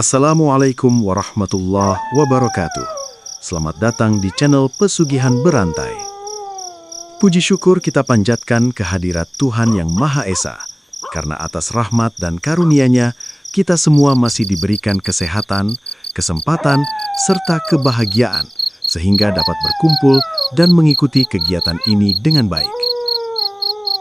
Assalamualaikum warahmatullahi wabarakatuh. Selamat datang di channel Pesugihan Berantai. Puji syukur kita panjatkan kehadirat Tuhan Yang Maha Esa, karena atas rahmat dan karunia-Nya, kita semua masih diberikan kesehatan, kesempatan, serta kebahagiaan, sehingga dapat berkumpul dan mengikuti kegiatan ini dengan baik.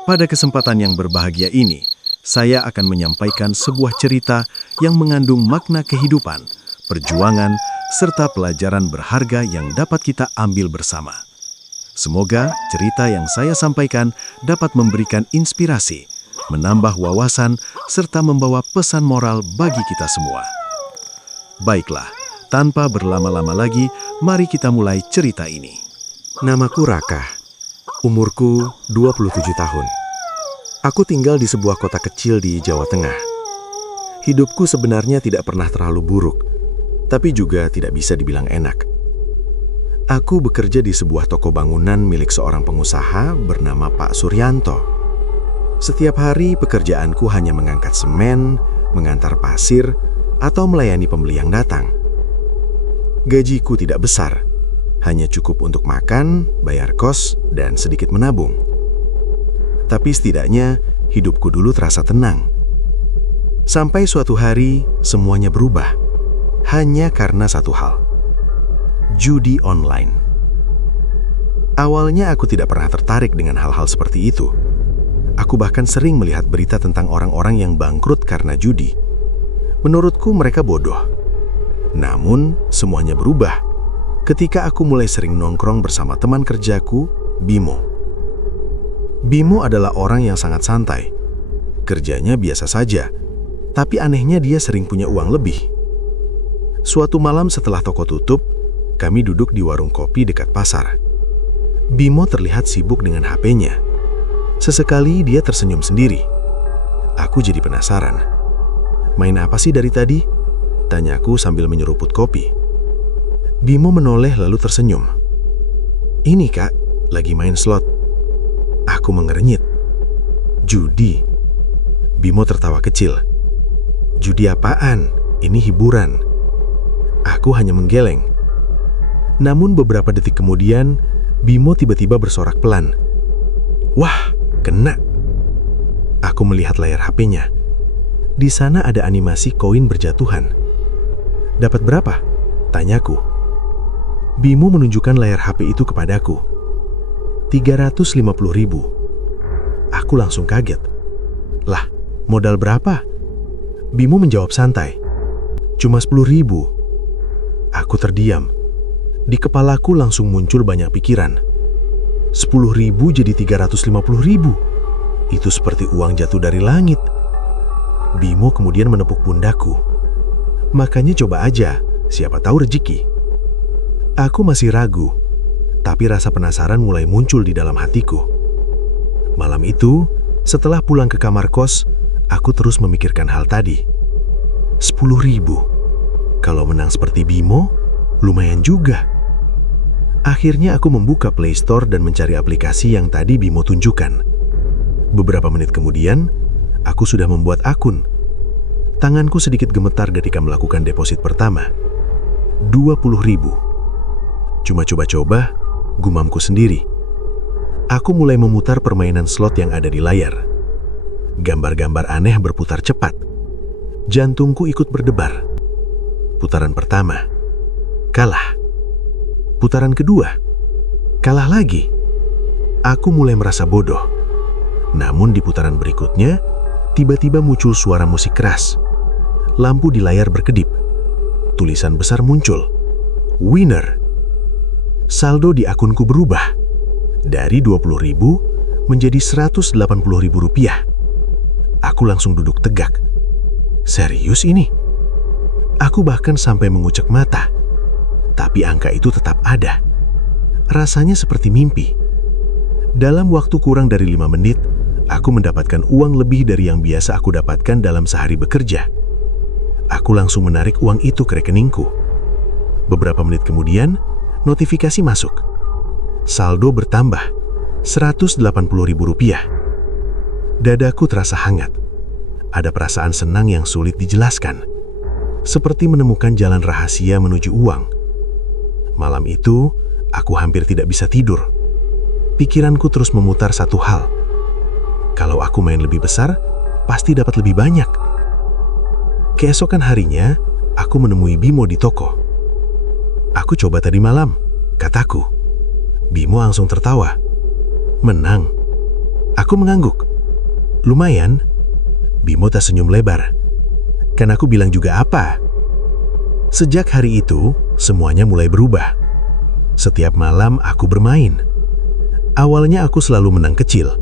Pada kesempatan yang berbahagia ini, saya akan menyampaikan sebuah cerita yang mengandung makna kehidupan, perjuangan, serta pelajaran berharga yang dapat kita ambil bersama. Semoga cerita yang saya sampaikan dapat memberikan inspirasi, menambah wawasan, serta membawa pesan moral bagi kita semua. Baiklah, tanpa berlama-lama lagi, mari kita mulai cerita ini. Namaku Raka, umurku 27 tahun. Aku tinggal di sebuah kota kecil di Jawa Tengah. Hidupku sebenarnya tidak pernah terlalu buruk, tapi juga tidak bisa dibilang enak. Aku bekerja di sebuah toko bangunan milik seorang pengusaha bernama Pak Suryanto. Setiap hari pekerjaanku hanya mengangkat semen, mengantar pasir, atau melayani pembeli yang datang. Gajiku tidak besar, hanya cukup untuk makan, bayar kos, dan sedikit menabung. Tapi setidaknya hidupku dulu terasa tenang. Sampai suatu hari semuanya berubah. Hanya karena satu hal. Judi online. Awalnya aku tidak pernah tertarik dengan hal-hal seperti itu. Aku bahkan sering melihat berita tentang orang-orang yang bangkrut karena judi. Menurutku mereka bodoh. Namun semuanya berubah ketika aku mulai sering nongkrong bersama teman kerjaku, Bimo. Bimo adalah orang yang sangat santai. Kerjanya biasa saja, tapi anehnya dia sering punya uang lebih. Suatu malam setelah toko tutup, kami duduk di warung kopi dekat pasar. Bimo terlihat sibuk dengan HP-nya. Sesekali dia tersenyum sendiri. Aku jadi penasaran. "Main apa sih dari tadi?" tanyaku sambil menyeruput kopi. Bimo menoleh lalu tersenyum. "Ini kak, lagi main slot." Aku mengernyit. "Judi?" Bimo tertawa kecil. "Judi apaan? Ini hiburan." Aku hanya menggeleng. Namun beberapa detik kemudian, Bimo tiba-tiba bersorak pelan. "Wah, kena." Aku melihat layar HP-nya. Di sana ada animasi koin berjatuhan. "Dapat berapa?" tanyaku. Bimo menunjukkan layar HP itu kepadaku. 350.000. Aku langsung kaget. "Lah, modal berapa?" Bimo menjawab santai. "Cuma 10.000. Aku terdiam. Di kepalaku langsung muncul banyak pikiran. 10.000 jadi 350.000. Itu seperti uang jatuh dari langit. Bimo kemudian menepuk pundakku. "Makanya coba aja, siapa tahu rezeki." Aku masih ragu, tapi rasa penasaran mulai muncul di dalam hatiku. Malam itu, setelah pulang ke kamar kos, aku terus memikirkan hal tadi. 10.000. Kalau menang seperti Bimo, lumayan juga. Akhirnya aku membuka Play Store dan mencari aplikasi yang tadi Bimo tunjukkan. Beberapa menit kemudian, aku sudah membuat akun. Tanganku sedikit gemetar ketika melakukan deposit pertama. 20.000. Cuma coba-coba, gumamku sendiri. Aku mulai memutar permainan slot yang ada di layar. Gambar-gambar aneh berputar cepat. Jantungku ikut berdebar. Putaran pertama, kalah. Putaran kedua, kalah lagi. Aku mulai merasa bodoh. Namun di putaran berikutnya, tiba-tiba muncul suara musik keras. Lampu di layar berkedip. Tulisan besar muncul. Winner. Saldo di akunku berubah. Dari 20.000 menjadi 180.000 rupiah. Aku langsung duduk tegak. Serius ini? Aku bahkan sampai mengucek mata. Tapi angka itu tetap ada. Rasanya seperti mimpi. Dalam waktu kurang dari 5 menit, aku mendapatkan uang lebih dari yang biasa aku dapatkan dalam sehari bekerja. Aku langsung menarik uang itu ke rekeningku. Beberapa menit kemudian, notifikasi masuk. Saldo bertambah 180.000 rupiah. Dadaku terasa hangat. Ada perasaan senang yang sulit dijelaskan. seperti menemukan jalan rahasia menuju uang. Malam itu, aku hampir tidak bisa tidur. Pikiranku terus memutar satu hal. Kalau aku main lebih besar, pasti dapat lebih banyak. Keesokan harinya, aku menemui Bimo di toko. "Aku coba tadi malam," kataku. Bimo langsung tertawa. "Menang?" Aku mengangguk. "Lumayan." Bimo tersenyum lebar. "Kan aku bilang juga apa?" Sejak hari itu, semuanya mulai berubah. Setiap malam aku bermain. Awalnya aku selalu menang kecil.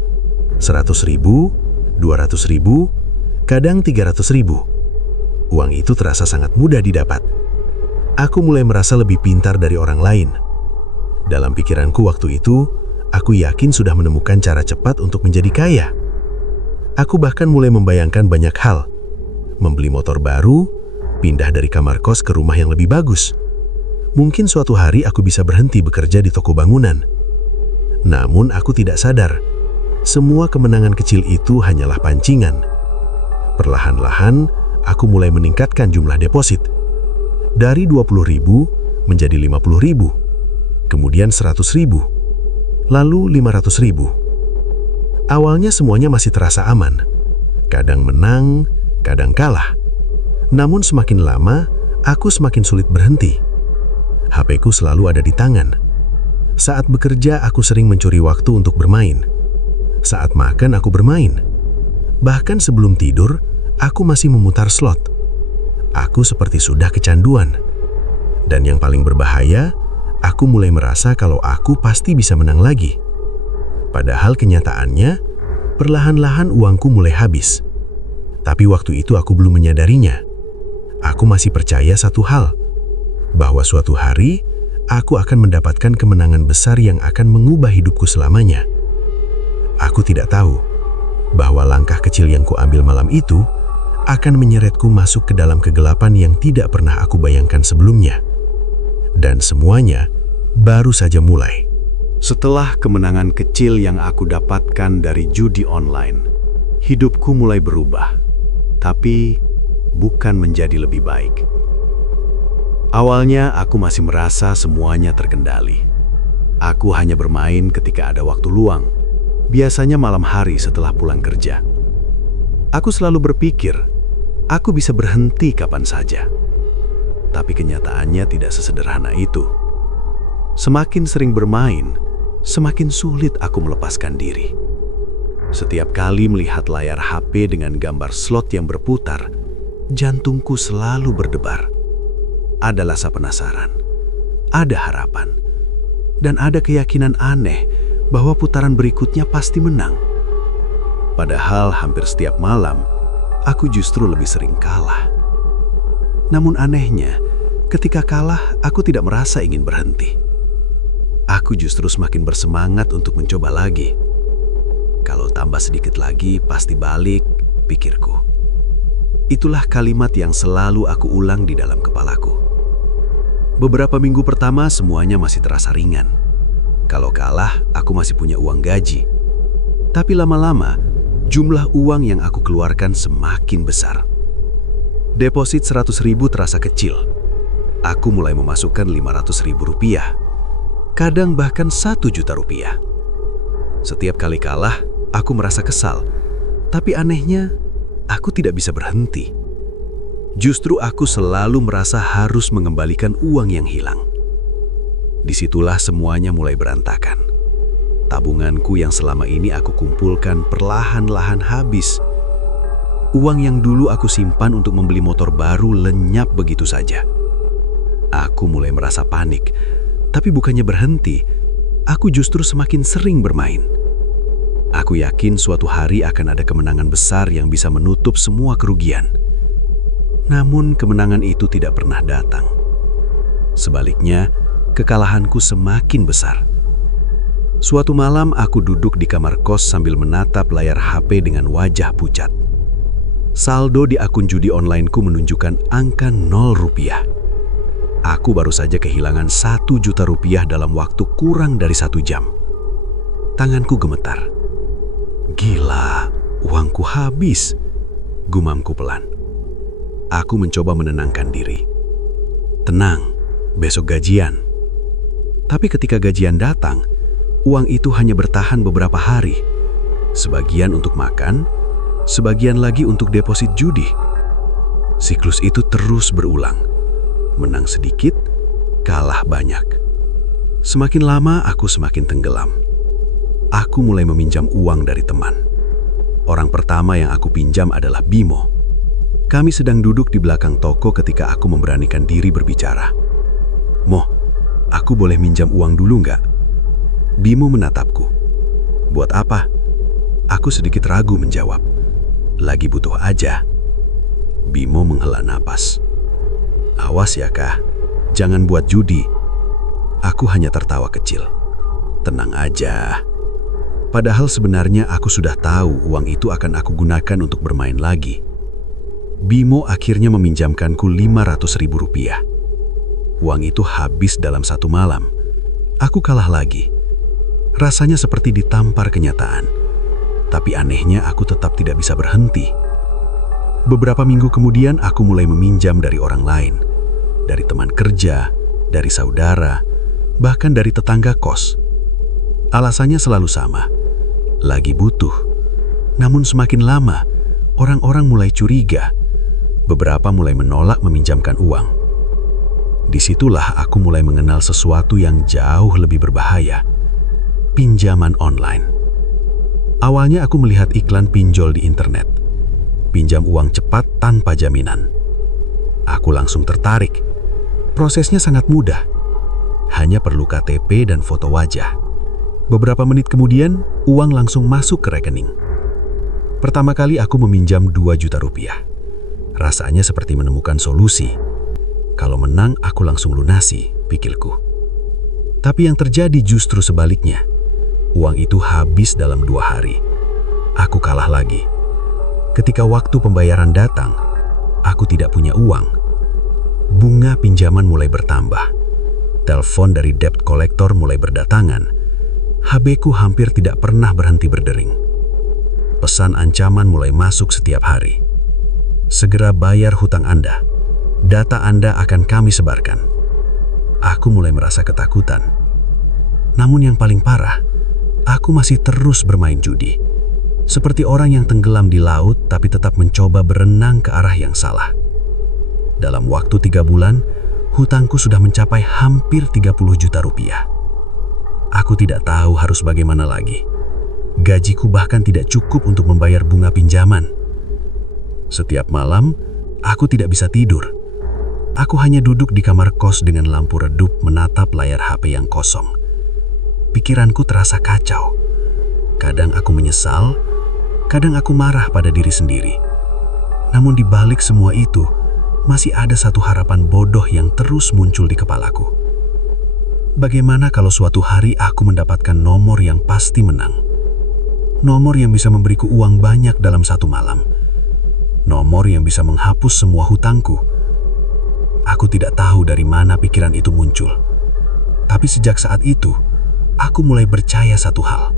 100.000, 200.000, kadang 300.000. Uang itu terasa sangat mudah didapat. Aku mulai merasa lebih pintar dari orang lain. Dalam pikiranku waktu itu, aku yakin sudah menemukan cara cepat untuk menjadi kaya. Aku bahkan mulai membayangkan banyak hal. Membeli motor baru, pindah dari kamar kos ke rumah yang lebih bagus. Mungkin suatu hari aku bisa berhenti bekerja di toko bangunan. Namun aku tidak sadar, semua kemenangan kecil itu hanyalah pancingan. Perlahan-lahan, aku mulai meningkatkan jumlah deposit. Dari 20.000 menjadi 50.000, kemudian 100.000, lalu 500.000. Awalnya semuanya masih terasa aman. Kadang menang, kadang kalah. Namun semakin lama, aku semakin sulit berhenti. HP-ku selalu ada di tangan. Saat bekerja, aku sering mencuri waktu untuk bermain. Saat makan, aku bermain. Bahkan sebelum tidur, aku masih memutar slot. Aku seperti sudah kecanduan. Dan yang paling berbahaya, aku mulai merasa kalau aku pasti bisa menang lagi. Padahal kenyataannya, perlahan-lahan uangku mulai habis. Tapi waktu itu aku belum menyadarinya. Aku masih percaya satu hal, bahwa suatu hari aku akan mendapatkan kemenangan besar yang akan mengubah hidupku selamanya. Aku tidak tahu bahwa langkah kecil yang kuambil malam itu akan menyeretku masuk ke dalam kegelapan yang tidak pernah aku bayangkan sebelumnya. Dan semuanya baru saja mulai. Setelah kemenangan kecil yang aku dapatkan dari judi online, hidupku mulai berubah, tapi bukan menjadi lebih baik. Awalnya aku masih merasa semuanya terkendali. Aku hanya bermain ketika ada waktu luang, biasanya malam hari setelah pulang kerja. Aku selalu berpikir, aku bisa berhenti kapan saja. Tapi kenyataannya tidak sesederhana itu. Semakin sering bermain, semakin sulit aku melepaskan diri. Setiap kali melihat layar HP dengan gambar slot yang berputar, jantungku selalu berdebar. Ada rasa penasaran, ada harapan, dan ada keyakinan aneh bahwa putaran berikutnya pasti menang. Padahal hampir setiap malam, aku justru lebih sering kalah. Namun anehnya, ketika kalah, aku tidak merasa ingin berhenti. Aku justru semakin bersemangat untuk mencoba lagi. Kalau tambah sedikit lagi, pasti balik, pikirku. Itulah kalimat yang selalu aku ulang di dalam kepalaku. Beberapa minggu pertama semuanya masih terasa ringan. Kalau kalah, aku masih punya uang gaji. Tapi lama-lama, jumlah uang yang aku keluarkan semakin besar. Deposit 100.000 terasa kecil. Aku mulai memasukkan 500.000 rupiah. Kadang bahkan 1 juta rupiah. Setiap kali kalah, aku merasa kesal. Tapi anehnya, aku tidak bisa berhenti. Justru aku selalu merasa harus mengembalikan uang yang hilang. Disitulah semuanya mulai berantakan. Tabunganku yang selama ini aku kumpulkan perlahan-lahan habis. Uang yang dulu aku simpan untuk membeli motor baru lenyap begitu saja. Aku mulai merasa panik, tapi bukannya berhenti, aku justru semakin sering bermain. Aku yakin suatu hari akan ada kemenangan besar yang bisa menutup semua kerugian. Namun kemenangan itu tidak pernah datang. Sebaliknya, kekalahanku semakin besar. Suatu malam aku duduk di kamar kos sambil menatap layar HP dengan wajah pucat. Saldo di akun judi onlineku menunjukkan angka 0 rupiah. Aku baru saja kehilangan 1 juta rupiah dalam waktu kurang dari 1 jam. Tanganku gemetar. Gila, uangku habis, gumamku pelan. Aku mencoba menenangkan diri. Tenang, besok gajian. Tapi ketika gajian datang, uang itu hanya bertahan beberapa hari. Sebagian untuk makan, sebagian lagi untuk deposit judi. Siklus itu terus berulang. Menang sedikit, kalah banyak. Semakin lama aku semakin tenggelam. Aku mulai meminjam uang dari teman. Orang pertama yang aku pinjam adalah Bimo. Kami sedang duduk di belakang toko ketika aku memberanikan diri berbicara. "Mo, aku boleh minjam uang dulu nggak?" Bimo menatapku. "Buat apa?" Aku sedikit ragu menjawab. "Lagi butuh aja." Bimo menghela napas. "Awas ya Kak, jangan buat judi." Aku hanya tertawa kecil. "Tenang aja." Padahal sebenarnya aku sudah tahu uang itu akan aku gunakan untuk bermain lagi. Bimo akhirnya meminjamkanku Rp500.000. Uang itu habis dalam satu malam. Aku kalah lagi. Rasanya seperti ditampar kenyataan. Tapi anehnya aku tetap tidak bisa berhenti. Beberapa minggu kemudian aku mulai meminjam dari orang lain. Dari teman kerja, dari saudara, bahkan dari tetangga kos. Alasannya selalu sama. Lagi butuh. Namun semakin lama, orang-orang mulai curiga. Beberapa mulai menolak meminjamkan uang. Disitulah aku mulai mengenal sesuatu yang jauh lebih berbahaya. Pinjaman online. Awalnya aku melihat iklan pinjol di internet. Pinjam uang cepat tanpa jaminan. Aku langsung tertarik. Prosesnya sangat mudah. Hanya perlu KTP dan foto wajah. Beberapa menit kemudian, uang langsung masuk ke rekening. Pertama kali aku meminjam Rp2 juta. Rasanya seperti menemukan solusi. Kalau menang, aku langsung lunasi, pikirku. Tapi yang terjadi justru sebaliknya. Uang itu habis dalam 2 hari. Aku kalah lagi. Ketika waktu pembayaran datang, aku tidak punya uang. Bunga pinjaman mulai bertambah. Telepon dari debt collector mulai berdatangan. HB-ku hampir tidak pernah berhenti berdering. Pesan ancaman mulai masuk setiap hari. "Segera bayar hutang Anda. Data Anda akan kami sebarkan." Aku mulai merasa ketakutan. Namun yang paling parah, aku masih terus bermain judi. Seperti orang yang tenggelam di laut tapi tetap mencoba berenang ke arah yang salah. Dalam waktu 3 bulan, hutangku sudah mencapai hampir Rp30 juta. Aku tidak tahu harus bagaimana lagi. Gajiku bahkan tidak cukup untuk membayar bunga pinjaman. Setiap malam, aku tidak bisa tidur. Aku hanya duduk di kamar kos dengan lampu redup menatap layar HP yang kosong. Pikiranku terasa kacau. Kadang aku menyesal, kadang aku marah pada diri sendiri. Namun di balik semua itu, masih ada satu harapan bodoh yang terus muncul di kepalaku. Bagaimana kalau suatu hari aku mendapatkan nomor yang pasti menang? Nomor yang bisa memberiku uang banyak dalam satu malam. Nomor yang bisa menghapus semua hutangku. Aku tidak tahu dari mana pikiran itu muncul. Tapi sejak saat itu, aku mulai percaya satu hal.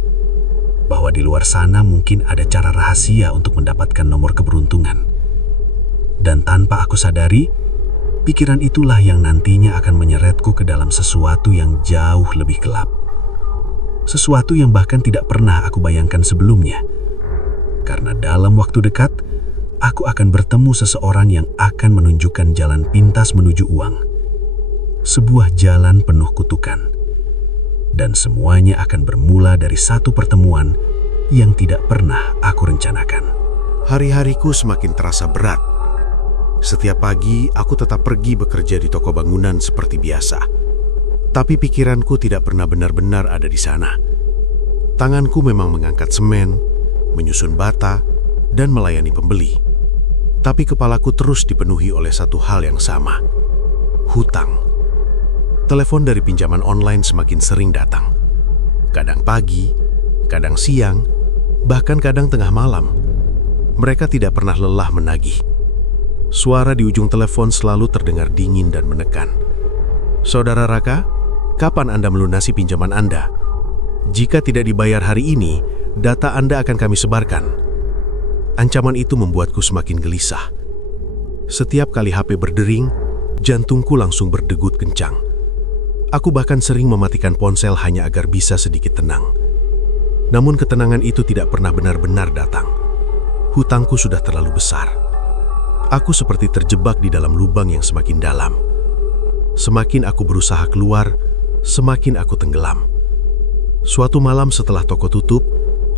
Bahwa di luar sana mungkin ada cara rahasia untuk mendapatkan nomor keberuntungan. Dan tanpa aku sadari, pikiran itulah yang nantinya akan menyeretku ke dalam sesuatu yang jauh lebih gelap. Sesuatu yang bahkan tidak pernah aku bayangkan sebelumnya. Karena dalam waktu dekat, aku akan bertemu seseorang yang akan menunjukkan jalan pintas menuju uang. Sebuah jalan penuh kutukan. Dan semuanya akan bermula dari satu pertemuan yang tidak pernah aku rencanakan. Hari-hariku semakin terasa berat. Setiap pagi, aku tetap pergi bekerja di toko bangunan seperti biasa. Tapi pikiranku tidak pernah benar-benar ada di sana. Tanganku memang mengangkat semen, menyusun bata, dan melayani pembeli. Tapi kepalaku terus dipenuhi oleh satu hal yang sama. Hutang. Telepon dari pinjaman online semakin sering datang. Kadang pagi, kadang siang, bahkan kadang tengah malam. Mereka tidak pernah lelah menagih. Suara di ujung telepon selalu terdengar dingin dan menekan. "Saudara Raka, kapan Anda melunasi pinjaman Anda? Jika tidak dibayar hari ini, data Anda akan kami sebarkan." Ancaman itu membuatku semakin gelisah. Setiap kali HP berdering, jantungku langsung berdegut kencang. Aku bahkan sering mematikan ponsel hanya agar bisa sedikit tenang. Namun ketenangan itu tidak pernah benar-benar datang. Hutangku sudah terlalu besar. Aku seperti terjebak di dalam lubang yang semakin dalam. Semakin aku berusaha keluar, semakin aku tenggelam. Suatu malam setelah toko tutup,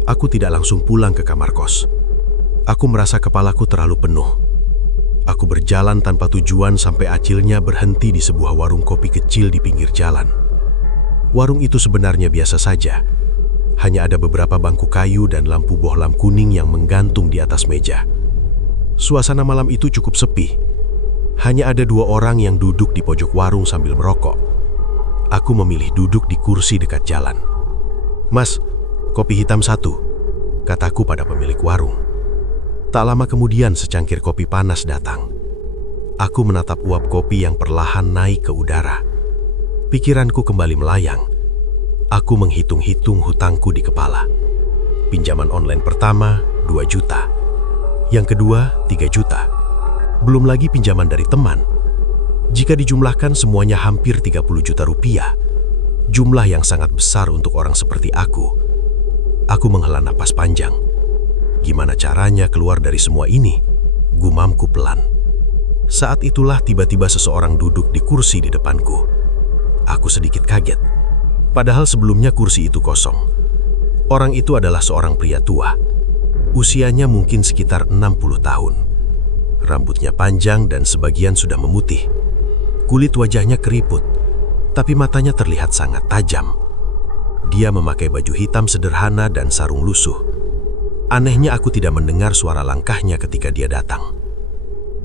aku tidak langsung pulang ke kamar kos. Aku merasa kepalaku terlalu penuh. Aku berjalan tanpa tujuan sampai akhirnya berhenti di sebuah warung kopi kecil di pinggir jalan. Warung itu sebenarnya biasa saja. Hanya ada beberapa bangku kayu dan lampu bohlam kuning yang menggantung di atas meja. Suasana malam itu cukup sepi. Hanya ada 2 orang yang duduk di pojok warung sambil merokok. Aku memilih duduk di kursi dekat jalan. "Mas, kopi hitam 1," kataku pada pemilik warung. Tak lama kemudian secangkir kopi panas datang. Aku menatap uap kopi yang perlahan naik ke udara. Pikiranku kembali melayang. Aku menghitung-hitung hutangku di kepala. Pinjaman online pertama 2 juta. Yang kedua 3 juta. Belum lagi pinjaman dari teman. Jika dijumlahkan semuanya hampir 30 juta rupiah. Jumlah yang sangat besar untuk orang seperti aku. Aku menghela napas panjang. Gimana caranya keluar dari semua ini? Gumamku pelan. Saat itulah tiba-tiba seseorang duduk di kursi di depanku. Aku sedikit kaget. Padahal sebelumnya kursi itu kosong. Orang itu adalah seorang pria tua. Usianya mungkin sekitar 60 tahun. Rambutnya panjang dan sebagian sudah memutih. Kulit wajahnya keriput, tapi matanya terlihat sangat tajam. Dia memakai baju hitam sederhana dan sarung lusuh. Anehnya aku tidak mendengar suara langkahnya ketika dia datang.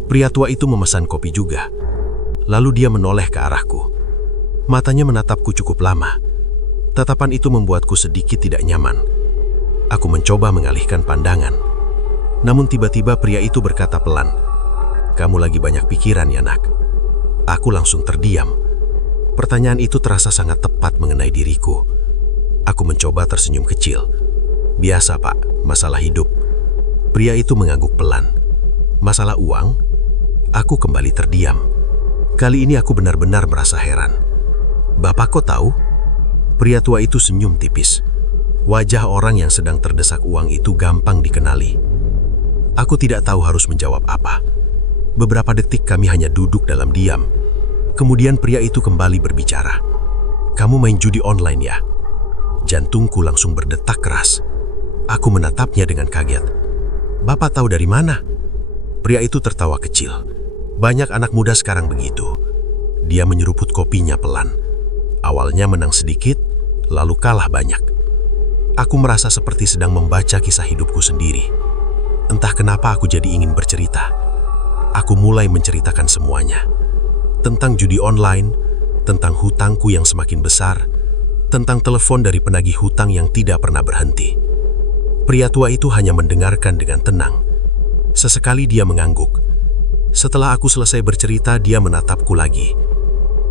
Pria tua itu memesan kopi juga. Lalu dia menoleh ke arahku. Matanya menatapku cukup lama. Tatapan itu membuatku sedikit tidak nyaman. Aku mencoba mengalihkan pandangan. Namun tiba-tiba pria itu berkata pelan, "Kamu lagi banyak pikiran ya, nak?" Aku langsung terdiam. Pertanyaan itu terasa sangat tepat mengenai diriku. Aku mencoba tersenyum kecil. "Biasa, Pak, masalah hidup." Pria itu mengangguk pelan. "Masalah uang?" Aku kembali terdiam. Kali ini aku benar-benar merasa heran. "Bapak kok tahu?" Pria tua itu senyum tipis. Wajah orang yang sedang terdesak uang itu gampang dikenali. Aku tidak tahu harus menjawab apa. Beberapa detik kami hanya duduk dalam diam. Kemudian pria itu kembali berbicara. "Kamu main judi online ya?" Jantungku langsung berdetak keras. Aku menatapnya dengan kaget. "Bapak tahu dari mana?" Pria itu tertawa kecil. "Banyak anak muda sekarang begitu." Dia menyeruput kopinya pelan. Awalnya menang sedikit, lalu kalah banyak. Aku merasa seperti sedang membaca kisah hidupku sendiri. Entah kenapa aku jadi ingin bercerita. Aku mulai menceritakan semuanya. Tentang judi online, tentang hutangku yang semakin besar, tentang telepon dari penagih hutang yang tidak pernah berhenti. Pria tua itu hanya mendengarkan dengan tenang. Sesekali dia mengangguk. Setelah aku selesai bercerita, dia menatapku lagi.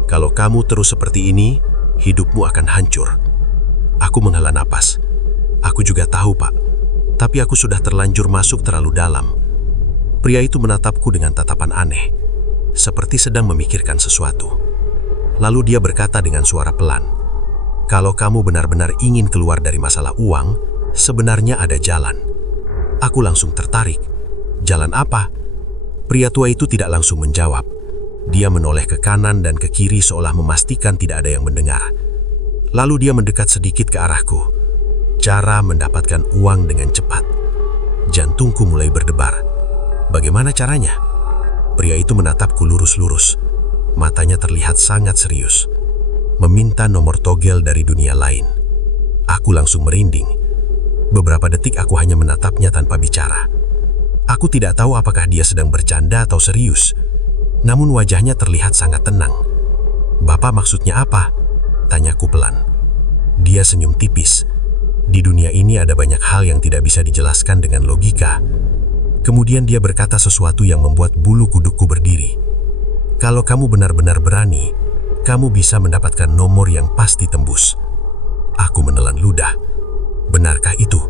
"Kalau kamu terus seperti ini, hidupmu akan hancur." Aku menghela napas. "Aku juga tahu, Pak. Tapi aku sudah terlanjur masuk terlalu dalam." Pria itu menatapku dengan tatapan aneh, seperti sedang memikirkan sesuatu. Lalu dia berkata dengan suara pelan, "Kalau kamu benar-benar ingin keluar dari masalah uang, sebenarnya ada jalan." Aku langsung tertarik. "Jalan apa?" Pria tua itu tidak langsung menjawab. Dia menoleh ke kanan dan ke kiri seolah memastikan tidak ada yang mendengar. Lalu dia mendekat sedikit ke arahku. Cara mendapatkan uang dengan cepat. Jantungku mulai berdebar. Bagaimana caranya? Pria itu menatapku lurus-lurus. Matanya terlihat sangat serius. Meminta nomor togel dari dunia lain. Aku langsung merinding. Beberapa detik aku hanya menatapnya tanpa bicara. Aku tidak tahu apakah dia sedang bercanda atau serius. Namun wajahnya terlihat sangat tenang. "Bapak maksudnya apa?" tanyaku pelan. Dia senyum tipis. Di dunia ini ada banyak hal yang tidak bisa dijelaskan dengan logika. Kemudian dia berkata sesuatu yang membuat bulu kudukku berdiri. "Kalau kamu benar-benar berani, kamu bisa mendapatkan nomor yang pasti tembus." Aku menelan ludah. Benarkah itu?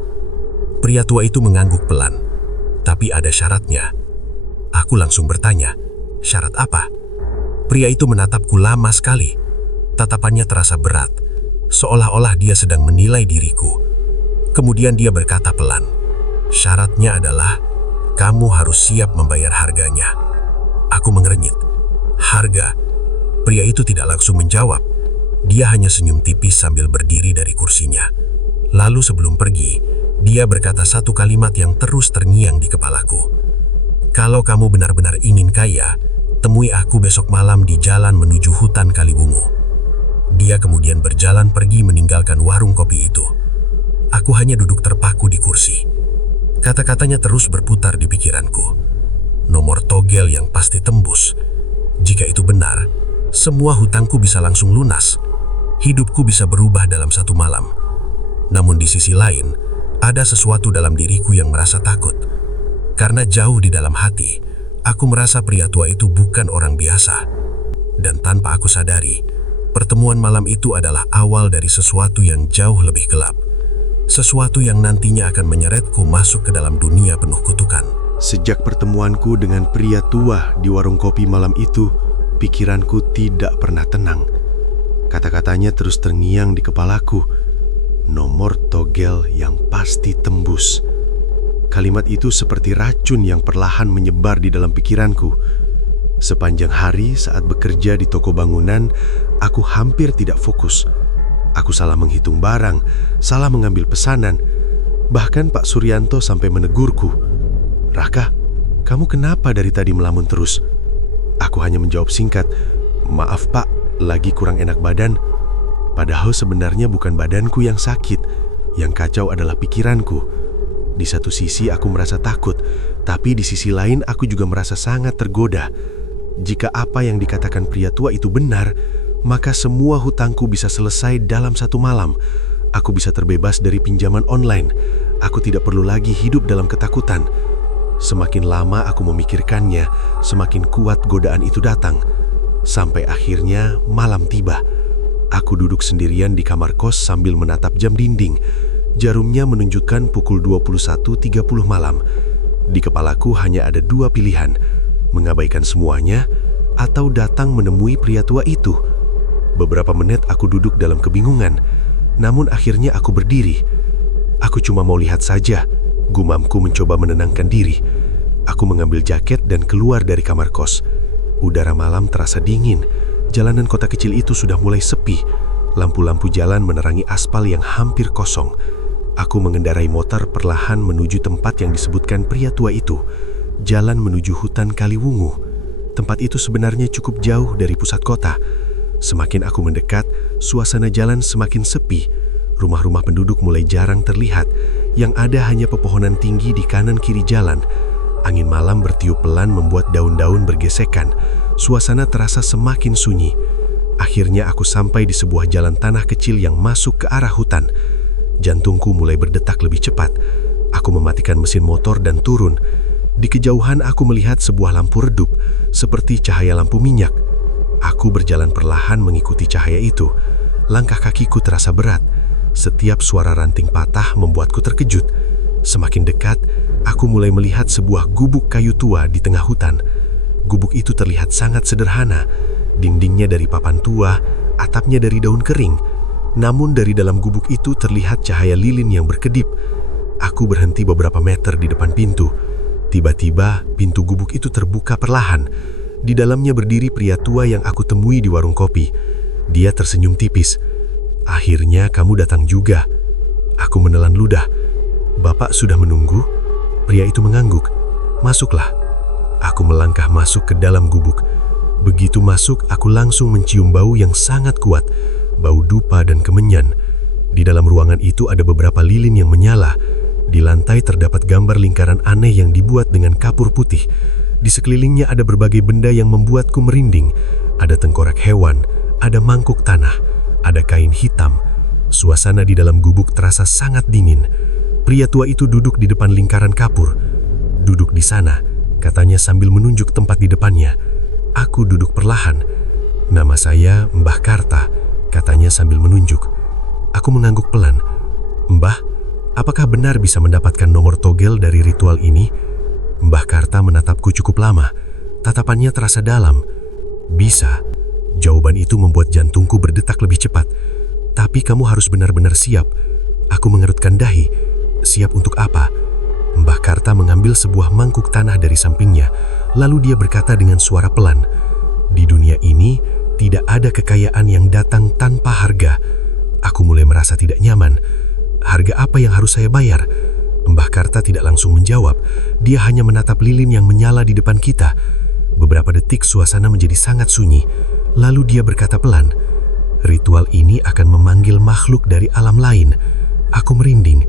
Pria tua itu mengangguk pelan. "Tapi ada syaratnya." Aku langsung bertanya, "Syarat apa?" Pria itu menatapku lama sekali. Tatapannya terasa berat, seolah-olah dia sedang menilai diriku. Kemudian dia berkata pelan, "Syaratnya adalah kamu harus siap membayar harganya." Aku mengernyit. "Harga?" Pria itu tidak langsung menjawab. Dia hanya senyum tipis sambil berdiri dari kursinya. Lalu sebelum pergi, dia berkata satu kalimat yang terus terngiang di kepalaku. "Kalau kamu benar-benar ingin kaya, temui aku besok malam di jalan menuju hutan Kaliwungu." Dia kemudian berjalan pergi meninggalkan warung kopi itu. Aku hanya duduk terpaku di kursi. Kata-katanya terus berputar di pikiranku. Nomor togel yang pasti tembus. Jika itu benar, semua hutangku bisa langsung lunas. Hidupku bisa berubah dalam satu malam. Namun di sisi lain, ada sesuatu dalam diriku yang merasa takut. Karena jauh di dalam hati, aku merasa pria tua itu bukan orang biasa. Dan tanpa aku sadari, pertemuan malam itu adalah awal dari sesuatu yang jauh lebih gelap. Sesuatu yang nantinya akan menyeretku masuk ke dalam dunia penuh kutukan. Sejak pertemuanku dengan pria tua di warung kopi malam itu, pikiranku tidak pernah tenang. Kata-katanya terus terngiang di kepalaku. Nomor togel yang pasti tembus. Kalimat itu seperti racun yang perlahan menyebar di dalam pikiranku. Sepanjang hari saat bekerja di toko bangunan, aku hampir tidak fokus. Aku salah menghitung barang, salah mengambil pesanan. Bahkan Pak Suryanto sampai menegurku. "Raka, kamu kenapa dari tadi melamun terus?" Aku hanya menjawab singkat, "Maaf Pak, lagi kurang enak badan." Padahal sebenarnya bukan badanku yang sakit, yang kacau adalah pikiranku. Di satu sisi aku merasa takut, tapi di sisi lain aku juga merasa sangat tergoda. Jika apa yang dikatakan pria tua itu benar, maka semua hutangku bisa selesai dalam satu malam. Aku bisa terbebas dari pinjaman online. Aku tidak perlu lagi hidup dalam ketakutan. Semakin lama aku memikirkannya, semakin kuat godaan itu datang. Sampai akhirnya malam tiba. Aku duduk sendirian di kamar kos sambil menatap jam dinding. Jarumnya menunjukkan pukul 21.30 malam. Di kepalaku hanya ada dua pilihan, mengabaikan semuanya atau datang menemui pria tua itu. Beberapa menit aku duduk dalam kebingungan, namun akhirnya aku berdiri. Aku cuma mau lihat saja, gumamku mencoba menenangkan diri. Aku mengambil jaket dan keluar dari kamar kos. Udara malam terasa dingin. Jalanan kota kecil itu sudah mulai sepi. Lampu-lampu jalan menerangi aspal yang hampir kosong. Aku mengendarai motor perlahan menuju tempat yang disebutkan pria tua itu. Jalan menuju hutan Kaliwungu. Tempat itu sebenarnya cukup jauh dari pusat kota. Semakin aku mendekat, suasana jalan semakin sepi. Rumah-rumah penduduk mulai jarang terlihat. Yang ada hanya pepohonan tinggi di kanan kiri jalan. Angin malam bertiup pelan membuat daun-daun bergesekan. Suasana terasa semakin sunyi. Akhirnya aku sampai di sebuah jalan tanah kecil yang masuk ke arah hutan. Jantungku mulai berdetak lebih cepat. Aku mematikan mesin motor dan turun. Di kejauhan aku melihat sebuah lampu redup, seperti cahaya lampu minyak. Aku berjalan perlahan mengikuti cahaya itu. Langkah kakiku terasa berat. Setiap suara ranting patah membuatku terkejut. Semakin dekat, aku mulai melihat sebuah gubuk kayu tua di tengah hutan. Gubuk itu terlihat sangat sederhana. Dindingnya dari papan tua, atapnya dari daun kering. Namun dari dalam gubuk itu terlihat cahaya lilin yang berkedip. Aku berhenti beberapa meter di depan pintu. Tiba-tiba, pintu gubuk itu terbuka perlahan. Di dalamnya berdiri pria tua yang aku temui di warung kopi. Dia tersenyum tipis. "Akhirnya kamu datang juga." Aku menelan ludah. "Bapak sudah menunggu?" Pria itu mengangguk. "Masuklah." Aku melangkah masuk ke dalam gubuk. Begitu masuk, aku langsung mencium bau yang sangat kuat. Bau dupa dan kemenyan. Di dalam ruangan itu ada beberapa lilin yang menyala. Di lantai terdapat gambar lingkaran aneh yang dibuat dengan kapur putih. Di sekelilingnya ada berbagai benda yang membuatku merinding. Ada tengkorak hewan, ada mangkuk tanah, ada kain hitam. Suasana di dalam gubuk terasa sangat dingin. Pria tua itu duduk di depan lingkaran kapur. "Duduk di sana," katanya sambil menunjuk tempat di depannya. Aku duduk perlahan. "Nama saya Mbah Karta," katanya sambil menunjuk. Aku mengangguk pelan. "Mbah, apakah benar bisa mendapatkan nomor togel dari ritual ini?" Mbah Karta menatapku cukup lama. Tatapannya terasa dalam. Bisa. Jawaban itu membuat jantungku berdetak lebih cepat. Tapi kamu harus benar-benar siap. Aku mengerutkan dahi. Siap untuk apa? Mbah Karta mengambil sebuah mangkuk tanah dari sampingnya. Lalu dia berkata dengan suara pelan, "Di dunia ini, tidak ada kekayaan yang datang tanpa harga." Aku mulai merasa tidak nyaman. Harga apa yang harus saya bayar? Mbah Karta tidak langsung menjawab. Dia hanya menatap lilin yang menyala di depan kita. Beberapa detik suasana menjadi sangat sunyi. Lalu dia berkata pelan, "Ritual ini akan memanggil makhluk dari alam lain." Aku merinding.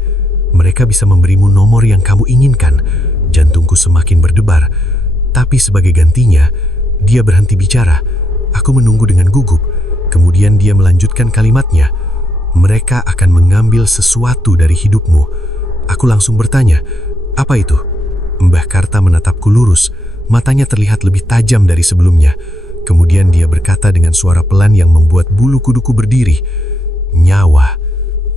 Mereka bisa memberimu nomor yang kamu inginkan. Jantungku semakin berdebar. Tapi sebagai gantinya, dia berhenti bicara. Aku menunggu dengan gugup. Kemudian dia melanjutkan kalimatnya, "Mereka akan mengambil sesuatu dari hidupmu." Aku langsung bertanya, "Apa itu?" Mbah Karta menatapku lurus. Matanya terlihat lebih tajam dari sebelumnya. Kemudian dia berkata dengan suara pelan yang membuat bulu kuduku berdiri, "Nyawa."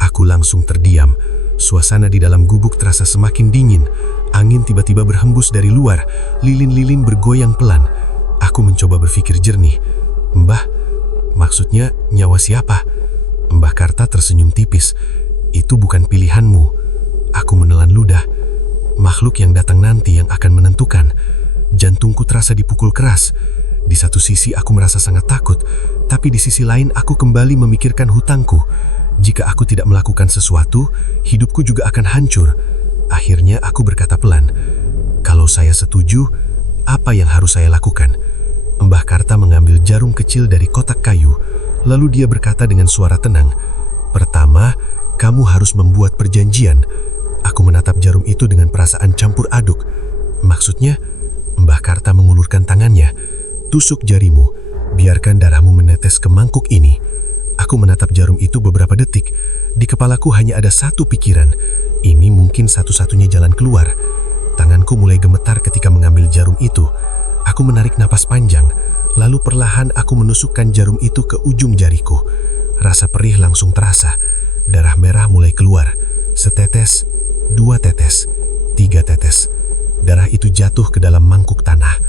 Aku langsung terdiam. Suasana di dalam gubuk terasa semakin dingin. Angin tiba-tiba berhembus dari luar. Lilin-lilin bergoyang pelan. Aku mencoba berpikir jernih. "Mbah, maksudnya nyawa siapa?" Mbah Karta tersenyum tipis. "Itu bukan pilihanmu." Aku menelan ludah. Makhluk yang datang nanti yang akan menentukan. Jantungku terasa dipukul keras. Di satu sisi aku merasa sangat takut, tapi di sisi lain aku kembali memikirkan hutangku. Jika aku tidak melakukan sesuatu, hidupku juga akan hancur. Akhirnya aku berkata pelan, "Kalau saya setuju, apa yang harus saya lakukan?" Mbah Karta mengambil jarum kecil dari kotak kayu. Lalu dia berkata dengan suara tenang, "Pertama, kamu harus membuat perjanjian." Aku menatap jarum itu dengan perasaan campur aduk. "Maksudnya?" Mbah Karta mengulurkan tangannya. "Tusuk jarimu, biarkan darahmu menetes ke mangkuk ini." Aku menatap jarum itu beberapa detik. Di kepalaku hanya ada satu pikiran. Ini mungkin satu-satunya jalan keluar. Tanganku mulai gemetar ketika mengambil jarum itu. Aku menarik napas panjang. Lalu perlahan aku menusukkan jarum itu ke ujung jariku. Rasa perih langsung terasa. Darah merah mulai keluar. Setetes, 2 tetes, 3 tetes. Darah itu jatuh ke dalam mangkuk tanah.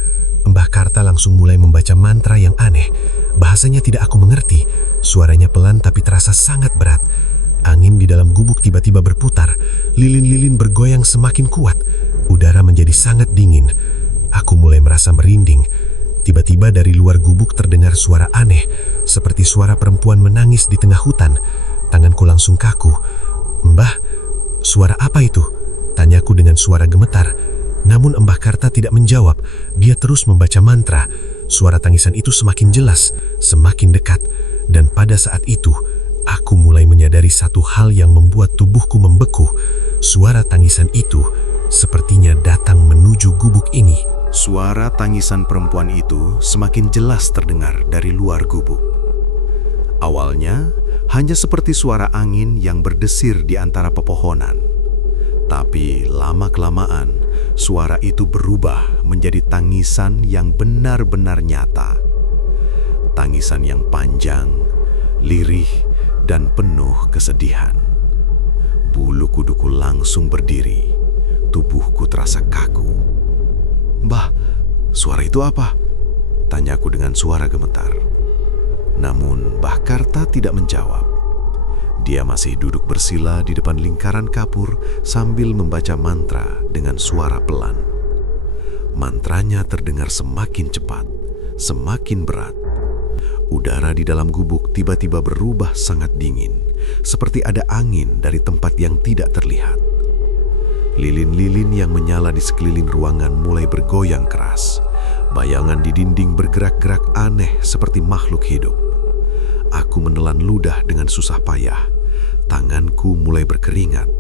Mbah Karta langsung mulai membaca mantra yang aneh. Bahasanya tidak aku mengerti. Suaranya pelan tapi terasa sangat berat. Angin di dalam gubuk tiba-tiba berputar. Lilin-lilin bergoyang semakin kuat. Udara menjadi sangat dingin. Aku mulai merasa merinding. Tiba-tiba dari luar gubuk terdengar suara aneh, seperti suara perempuan menangis di tengah hutan. Tanganku langsung kaku. "Mbah, suara apa itu?" Tanyaku dengan suara gemetar. Namun Mbah Karta tidak menjawab. Dia terus membaca mantra. Suara tangisan itu semakin jelas, semakin dekat. Dan pada saat itu, aku mulai menyadari satu hal yang membuat tubuhku membeku. Suara tangisan itu sepertinya datang menuju gubuk ini. Suara tangisan perempuan itu semakin jelas terdengar dari luar gubuk. Awalnya, hanya seperti suara angin yang berdesir di antara pepohonan. Tapi lama-kelamaan, suara itu berubah menjadi tangisan yang benar-benar nyata. Tangisan yang panjang, lirih, dan penuh kesedihan. Bulu kuduku langsung berdiri. Tubuhku terasa kaku. "Mbah, suara itu apa?" Tanyaku dengan suara gemetar. Namun Mbah Karta tidak menjawab. Dia masih duduk bersila di depan lingkaran kapur sambil membaca mantra dengan suara pelan. Mantranya terdengar semakin cepat, semakin berat. Udara di dalam gubuk tiba-tiba berubah sangat dingin, seperti ada angin dari tempat yang tidak terlihat. Lilin-lilin yang menyala di sekeliling ruangan mulai bergoyang keras. Bayangan di dinding bergerak-gerak aneh seperti makhluk hidup. Aku menelan ludah dengan susah payah. Tanganku mulai berkeringat.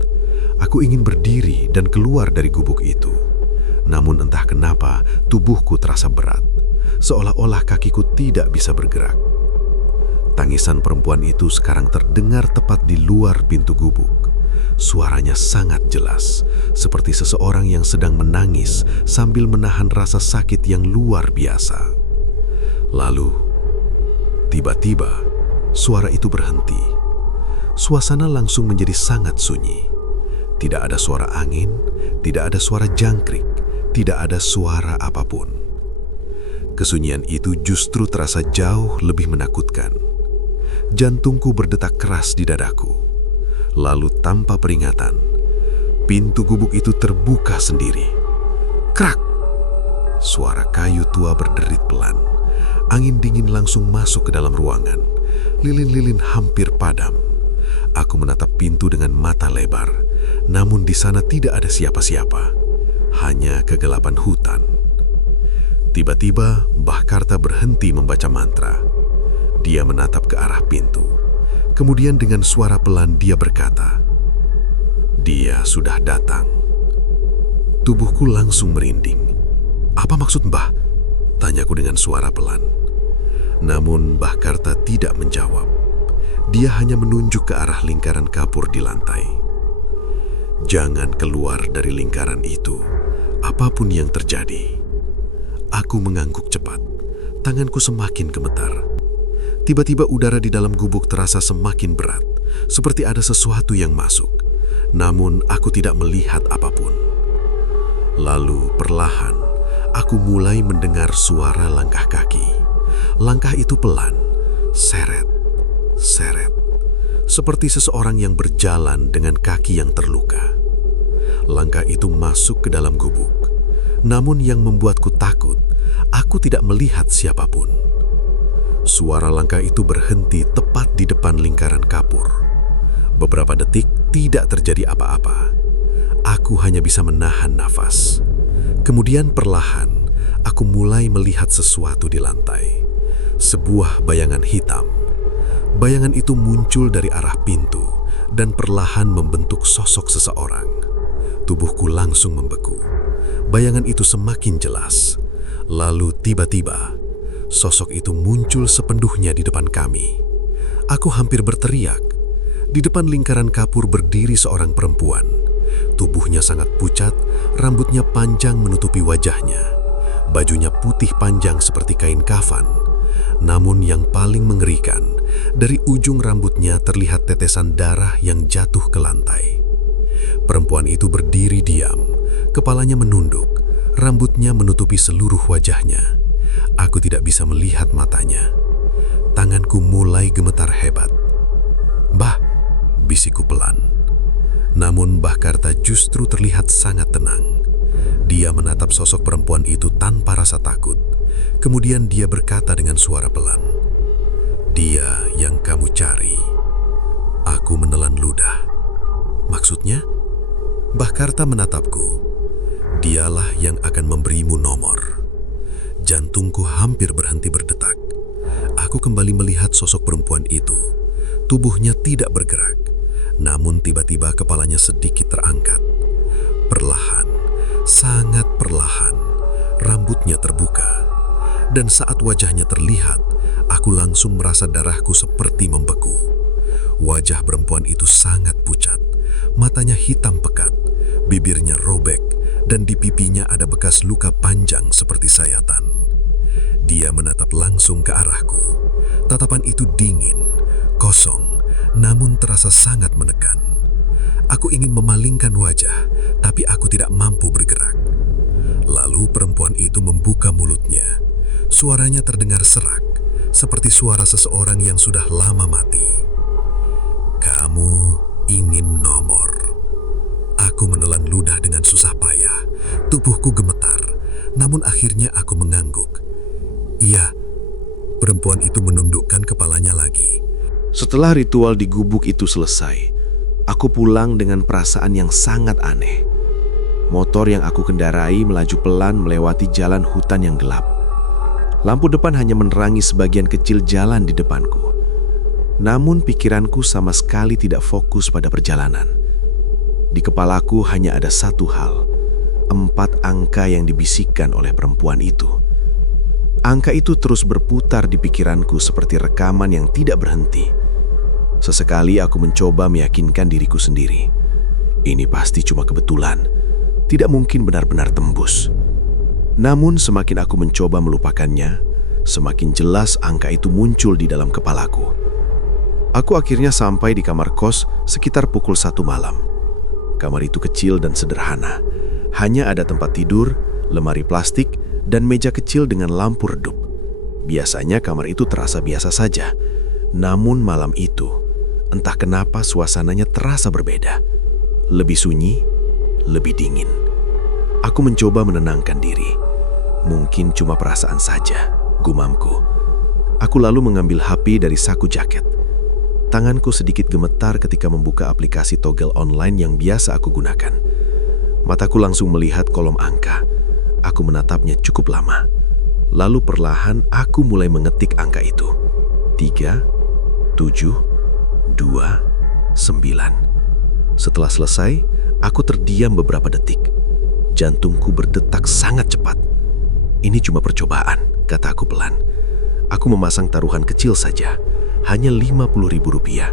Aku ingin berdiri dan keluar dari gubuk itu. Namun entah kenapa tubuhku terasa berat. Seolah-olah kakiku tidak bisa bergerak. Tangisan perempuan itu sekarang terdengar tepat di luar pintu gubuk. Suaranya sangat jelas, seperti seseorang yang sedang menangis sambil menahan rasa sakit yang luar biasa. Lalu, tiba-tiba, suara itu berhenti. Suasana langsung menjadi sangat sunyi. Tidak ada suara angin, tidak ada suara jangkrik, Tidak ada suara apapun. Kesunyian itu justru terasa jauh lebih menakutkan. Jantungku berdetak keras di dadaku. Lalu tanpa peringatan, pintu gubuk itu terbuka sendiri. Krak! Suara kayu tua berderit pelan. Angin dingin langsung masuk ke dalam ruangan. Lilin-lilin hampir padam. Aku menatap pintu dengan mata lebar. Namun di sana tidak ada siapa-siapa. Hanya kegelapan hutan. Tiba-tiba Mbah Karta berhenti membaca mantra. Dia menatap ke arah pintu. Kemudian dengan suara pelan dia berkata, "Dia sudah datang." Tubuhku langsung merinding. "Apa maksud Mbah?" Tanyaku dengan suara pelan. Namun Mbah Karta tidak menjawab. Dia hanya menunjuk ke arah lingkaran kapur di lantai. "Jangan keluar dari lingkaran itu, apapun yang terjadi." Aku mengangguk cepat. Tanganku semakin gemetar. Tiba-tiba udara di dalam gubuk terasa semakin berat, seperti ada sesuatu yang masuk. Namun aku tidak melihat apapun. Lalu perlahan, aku mulai mendengar suara langkah kaki. Langkah itu pelan, seret, seret. Seperti seseorang yang berjalan dengan kaki yang terluka. Langkah itu masuk ke dalam gubuk. Namun yang membuatku takut, aku tidak melihat siapapun. Suara langkah itu berhenti tepat di depan lingkaran kapur. Beberapa detik tidak terjadi apa-apa. Aku hanya bisa menahan nafas. Kemudian perlahan, aku mulai melihat sesuatu di lantai. Sebuah bayangan hitam. Bayangan itu muncul dari arah pintu dan perlahan membentuk sosok seseorang. Tubuhku langsung membeku. Bayangan itu semakin jelas. Lalu tiba-tiba, sosok itu muncul sepenuhnya di depan kami. Aku hampir berteriak. Di depan lingkaran kapur berdiri seorang perempuan. Tubuhnya sangat pucat, rambutnya panjang menutupi wajahnya. Bajunya putih panjang seperti kain kafan. Namun yang paling mengerikan, dari ujung rambutnya terlihat tetesan darah yang jatuh ke lantai. Perempuan itu berdiri diam, kepalanya menunduk, rambutnya menutupi seluruh wajahnya. Aku tidak bisa melihat matanya. Tanganku mulai gemetar hebat. "Mbah," bisikku pelan. Namun Mbah Karta justru terlihat sangat tenang. Dia menatap sosok perempuan itu tanpa rasa takut. Kemudian dia berkata dengan suara pelan, "Dia yang kamu cari." Aku menelan ludah. "Maksudnya?" Mbah Karta menatapku. "Dialah yang akan memberimu nomor." Jantungku hampir berhenti berdetak. Aku kembali melihat sosok perempuan itu. Tubuhnya tidak bergerak. Namun tiba-tiba kepalanya sedikit terangkat. Perlahan, sangat perlahan, rambutnya terbuka. Dan saat wajahnya terlihat, aku langsung merasa darahku seperti membeku. Wajah perempuan itu sangat pucat. Matanya hitam pekat, bibirnya robek, dan di pipinya ada bekas luka panjang seperti sayatan. Dia menatap langsung ke arahku. Tatapan itu dingin, kosong, namun terasa sangat menekan. Aku ingin memalingkan wajah, tapi aku tidak mampu bergerak. Lalu perempuan itu membuka mulutnya. Suaranya terdengar serak, seperti suara seseorang yang sudah lama mati. "Kamu ingin nomor." Aku menelan ludah dengan susah payah. Tubuhku gemetar, namun akhirnya aku mengangguk. "Iya." Perempuan itu menundukkan kepalanya lagi. Setelah ritual di gubuk itu selesai, aku pulang dengan perasaan yang sangat aneh. Motor yang aku kendarai melaju pelan melewati jalan hutan yang gelap. Lampu depan hanya menerangi sebagian kecil jalan di depanku. Namun pikiranku sama sekali tidak fokus pada perjalanan. Di kepalaku hanya ada satu hal, 4 angka yang dibisikkan oleh perempuan itu. Angka itu terus berputar di pikiranku seperti rekaman yang tidak berhenti. Sesekali aku mencoba meyakinkan diriku sendiri. Ini pasti cuma kebetulan, tidak mungkin benar-benar tembus. Namun semakin aku mencoba melupakannya, semakin jelas angka itu muncul di dalam kepalaku. Aku akhirnya sampai di kamar kos sekitar pukul 1 malam. Kamar itu kecil dan sederhana. Hanya ada tempat tidur, lemari plastik, dan meja kecil dengan lampu redup. Biasanya kamar itu terasa biasa saja. Namun malam itu, entah kenapa suasananya terasa berbeda. Lebih sunyi, lebih dingin. Aku mencoba menenangkan diri. Mungkin cuma perasaan saja, gumamku. Aku lalu mengambil HP dari saku jaket. Tanganku sedikit gemetar ketika membuka aplikasi togel online yang biasa aku gunakan. Mataku langsung melihat kolom angka. Aku menatapnya cukup lama. Lalu perlahan aku mulai mengetik angka itu. 3, 7, 2, 9. Setelah selesai, aku terdiam beberapa detik. Jantungku berdetak sangat cepat. Ini cuma percobaan, kataku pelan. Aku memasang taruhan kecil saja, hanya Rp50.000.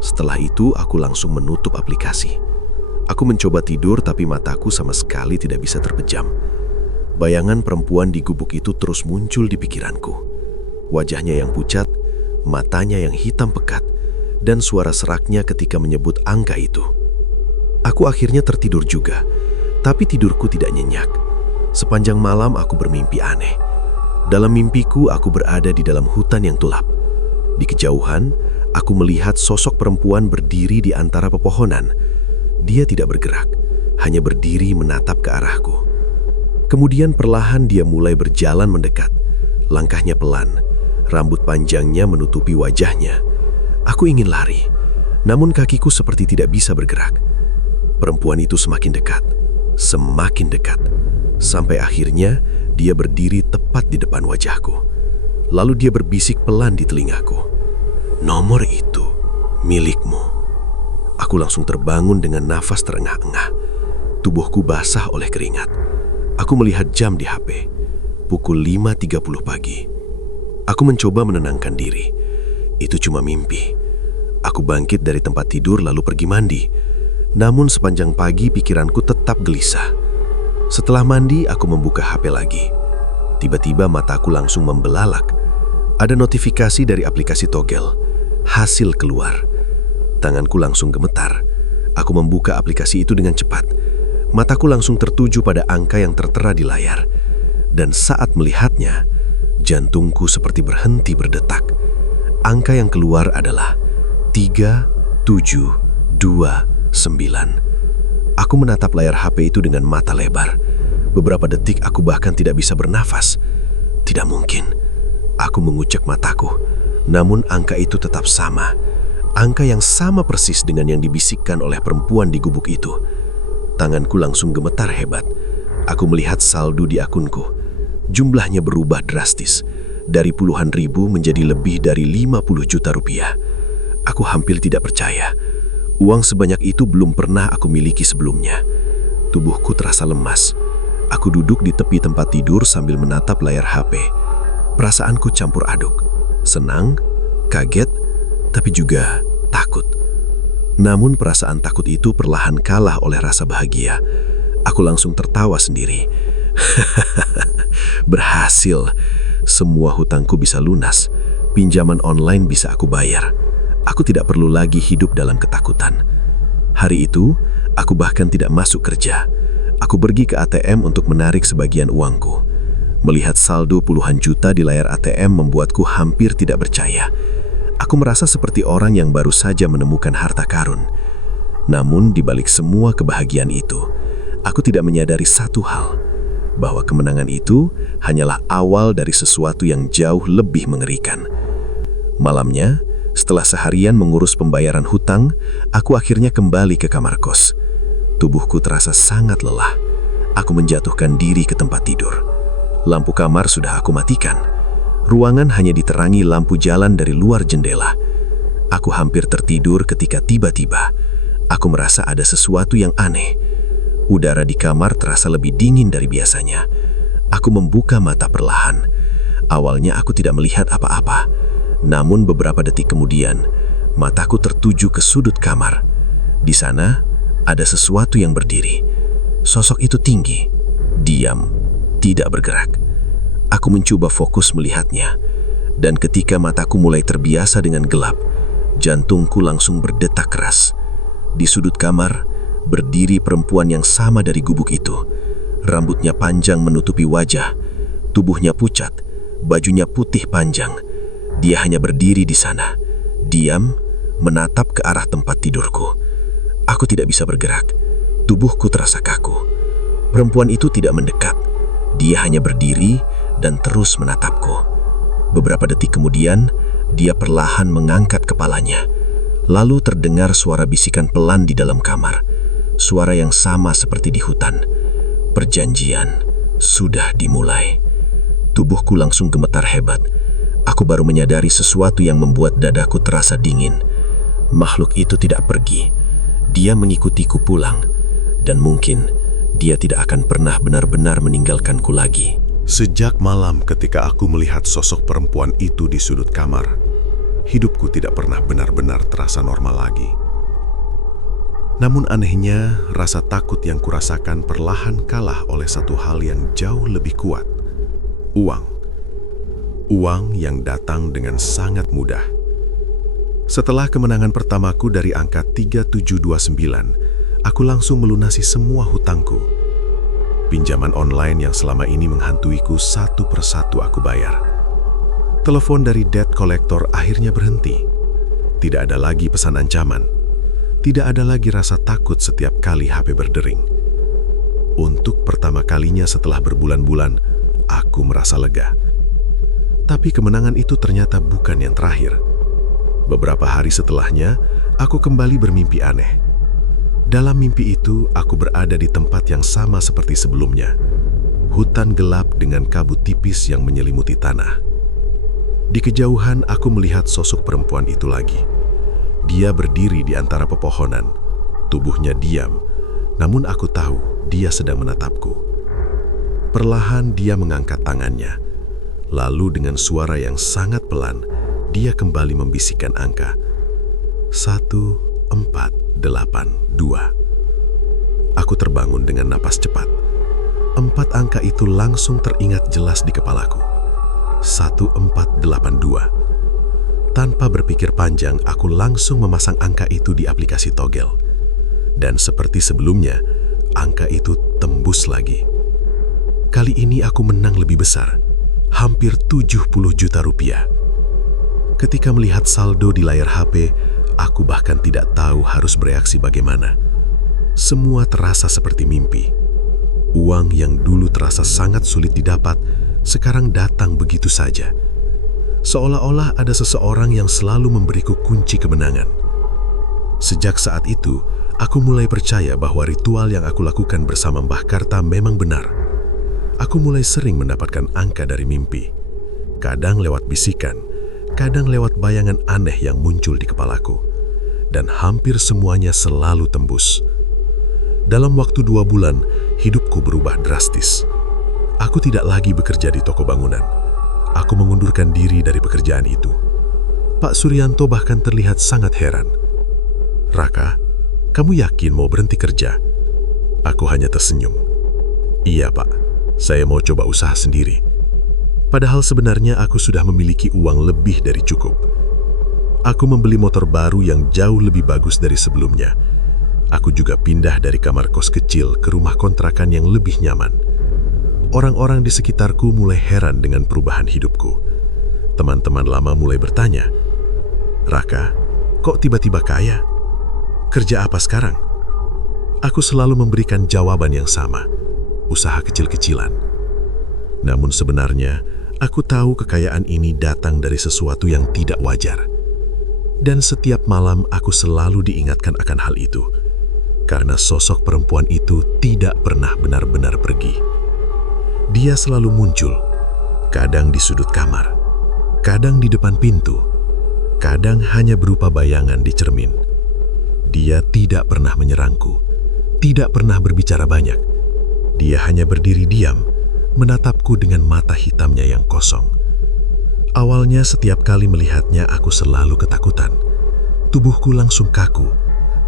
Setelah itu, aku langsung menutup aplikasi. Aku mencoba tidur tapi mataku sama sekali tidak bisa terpejam. Bayangan perempuan di gubuk itu terus muncul di pikiranku. Wajahnya yang pucat, matanya yang hitam pekat, dan suara seraknya ketika menyebut angka itu. Aku akhirnya tertidur juga, tapi tidurku tidak nyenyak. Sepanjang malam aku bermimpi aneh. Dalam mimpiku aku berada di dalam hutan yang gelap. Di kejauhan, aku melihat sosok perempuan berdiri di antara pepohonan. Dia tidak bergerak, hanya berdiri menatap ke arahku. Kemudian perlahan dia mulai berjalan mendekat. Langkahnya pelan, rambut panjangnya menutupi wajahnya. Aku ingin lari, namun kakiku seperti tidak bisa bergerak. Perempuan itu semakin dekat, sampai akhirnya dia berdiri tepat di depan wajahku. Lalu dia berbisik pelan di telingaku, "Nomor itu milikmu." Aku langsung terbangun dengan nafas terengah-engah. Tubuhku basah oleh keringat. Aku melihat jam di HP, pukul 5.30 pagi. Aku mencoba menenangkan diri. Itu cuma mimpi. Aku bangkit dari tempat tidur lalu pergi mandi. Namun sepanjang pagi pikiranku tetap gelisah. Setelah mandi, aku membuka HP lagi. Tiba-tiba mataku langsung membelalak. Ada notifikasi dari aplikasi togel. Hasil keluar. Tanganku langsung gemetar. Aku membuka aplikasi itu dengan cepat. Mataku langsung tertuju pada angka yang tertera di layar. Dan saat melihatnya, jantungku seperti berhenti berdetak. Angka yang keluar adalah 3729. Aku menatap layar HP itu dengan mata lebar. Beberapa detik aku bahkan tidak bisa bernafas. Tidak mungkin. Aku mengucek mataku. Namun angka itu tetap sama. Angka yang sama persis dengan yang dibisikkan oleh perempuan di gubuk itu. Tanganku langsung gemetar hebat. Aku melihat saldo di akunku. Jumlahnya berubah drastis. Dari puluhan ribu menjadi lebih dari 50 juta rupiah. Aku hampir tidak percaya. Uang sebanyak itu belum pernah aku miliki sebelumnya. Tubuhku terasa lemas. Aku duduk di tepi tempat tidur sambil menatap layar HP. Perasaanku campur aduk. Senang, kaget, tapi juga takut. Namun perasaan takut itu perlahan kalah oleh rasa bahagia. Aku langsung tertawa sendiri. Berhasil. Semua hutangku bisa lunas. Pinjaman online bisa aku bayar. Aku tidak perlu lagi hidup dalam ketakutan. Hari itu, aku bahkan tidak masuk kerja. Aku pergi ke ATM untuk menarik sebagian uangku. Melihat saldo puluhan juta di layar ATM membuatku hampir tidak percaya. Aku merasa seperti orang yang baru saja menemukan harta karun. Namun di balik semua kebahagiaan itu, aku tidak menyadari satu hal, bahwa kemenangan itu hanyalah awal dari sesuatu yang jauh lebih mengerikan. Malamnya, setelah seharian mengurus pembayaran hutang, aku akhirnya kembali ke kamar kos. Tubuhku terasa sangat lelah. Aku menjatuhkan diri ke tempat tidur. Lampu kamar sudah aku matikan. Ruangan hanya diterangi lampu jalan dari luar jendela. Aku hampir tertidur ketika tiba-tiba aku merasa ada sesuatu yang aneh. Udara di kamar terasa lebih dingin dari biasanya. Aku membuka mata perlahan. Awalnya aku tidak melihat apa-apa. Namun beberapa detik kemudian, mataku tertuju ke sudut kamar. Di sana ada sesuatu yang berdiri. Sosok itu tinggi, diam, tidak bergerak. Aku mencoba fokus melihatnya, dan ketika mataku mulai terbiasa dengan gelap, jantungku langsung berdetak keras. Di sudut kamar, berdiri perempuan yang sama dari gubuk itu. Rambutnya panjang menutupi wajah, tubuhnya pucat, bajunya putih panjang. Dia hanya berdiri di sana, diam, menatap ke arah tempat tidurku. Aku tidak bisa bergerak, tubuhku terasa kaku. Perempuan itu tidak mendekat, dia hanya berdiri dan terus menatapku. Beberapa detik kemudian, dia perlahan mengangkat kepalanya. Lalu terdengar suara bisikan pelan di dalam kamar, suara yang sama seperti di hutan. Perjanjian sudah dimulai. Tubuhku langsung gemetar hebat. Aku baru menyadari sesuatu yang membuat dadaku terasa dingin. Makhluk itu tidak pergi. Dia mengikutiku pulang. Dan mungkin dia tidak akan pernah benar-benar meninggalkanku lagi. Sejak malam ketika aku melihat sosok perempuan itu di sudut kamar, hidupku tidak pernah benar-benar terasa normal lagi. Namun anehnya, rasa takut yang kurasakan perlahan kalah oleh satu hal yang jauh lebih kuat. Uang. Uang yang datang dengan sangat mudah. Setelah kemenangan pertamaku dari angka 3729, aku langsung melunasi semua hutangku. Pinjaman online yang selama ini menghantuiku satu persatu aku bayar. Telepon dari debt collector akhirnya berhenti. Tidak ada lagi pesan ancaman. Tidak ada lagi rasa takut setiap kali HP berdering. Untuk pertama kalinya setelah berbulan-bulan, aku merasa lega. Tapi kemenangan itu ternyata bukan yang terakhir. Beberapa hari setelahnya, aku kembali bermimpi aneh. Dalam mimpi itu, aku berada di tempat yang sama seperti sebelumnya. Hutan gelap dengan kabut tipis yang menyelimuti tanah. Di kejauhan, aku melihat sosok perempuan itu lagi. Dia berdiri di antara pepohonan. Tubuhnya diam, namun aku tahu dia sedang menatapku. Perlahan dia mengangkat tangannya. Lalu dengan suara yang sangat pelan, dia kembali membisikkan angka. 1482. Aku terbangun dengan napas cepat. 4 angka itu langsung teringat jelas di kepalaku. 1482. Tanpa berpikir panjang, aku langsung memasang angka itu di aplikasi togel. Dan seperti sebelumnya, angka itu tembus lagi. Kali ini aku menang lebih besar, hampir 70 juta rupiah. Ketika melihat saldo di layar HP, aku bahkan tidak tahu harus bereaksi bagaimana. Semua terasa seperti mimpi. Uang yang dulu terasa sangat sulit didapat, sekarang datang begitu saja. Seolah-olah ada seseorang yang selalu memberiku kunci kemenangan. Sejak saat itu, aku mulai percaya bahwa ritual yang aku lakukan bersama Mbah Karta memang benar. Aku mulai sering mendapatkan angka dari mimpi. Kadang lewat bisikan, kadang lewat bayangan aneh yang muncul di kepalaku. Dan hampir semuanya selalu tembus. Dalam waktu 2 bulan, hidupku berubah drastis. Aku tidak lagi bekerja di toko bangunan. Aku mengundurkan diri dari pekerjaan itu. Pak Suryanto bahkan terlihat sangat heran. "Raka, kamu yakin mau berhenti kerja?" Aku hanya tersenyum. "Iya, Pak. Saya mau coba usaha sendiri." Padahal sebenarnya aku sudah memiliki uang lebih dari cukup. Aku membeli motor baru yang jauh lebih bagus dari sebelumnya. Aku juga pindah dari kamar kos kecil ke rumah kontrakan yang lebih nyaman. Orang-orang di sekitarku mulai heran dengan perubahan hidupku. Teman-teman lama mulai bertanya, "Raka, kok tiba-tiba kaya? Kerja apa sekarang?" Aku selalu memberikan jawaban yang sama, usaha kecil-kecilan. Namun sebenarnya, aku tahu kekayaan ini datang dari sesuatu yang tidak wajar. Dan setiap malam aku selalu diingatkan akan hal itu, karena sosok perempuan itu tidak pernah benar-benar pergi. Dia selalu muncul, kadang di sudut kamar, kadang di depan pintu, kadang hanya berupa bayangan di cermin. Dia tidak pernah menyerangku, tidak pernah berbicara banyak. Dia hanya berdiri diam, menatapku dengan mata hitamnya yang kosong. Awalnya setiap kali melihatnya aku selalu ketakutan. Tubuhku langsung kaku,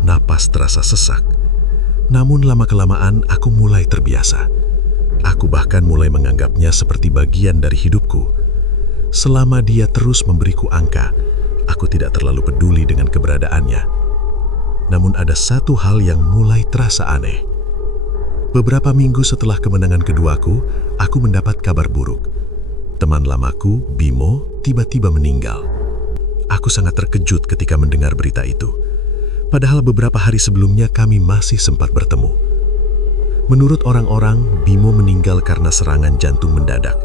napas terasa sesak. Namun lama-kelamaan aku mulai terbiasa. Aku bahkan mulai menganggapnya seperti bagian dari hidupku. Selama dia terus memberiku angka, aku tidak terlalu peduli dengan keberadaannya. Namun ada satu hal yang mulai terasa aneh. Beberapa minggu setelah kemenangan keduaku, aku mendapat kabar buruk. Teman lamaku, Bimo, tiba-tiba meninggal. Aku sangat terkejut ketika mendengar berita itu. Padahal beberapa hari sebelumnya kami masih sempat bertemu. Menurut orang-orang, Bimo meninggal karena serangan jantung mendadak.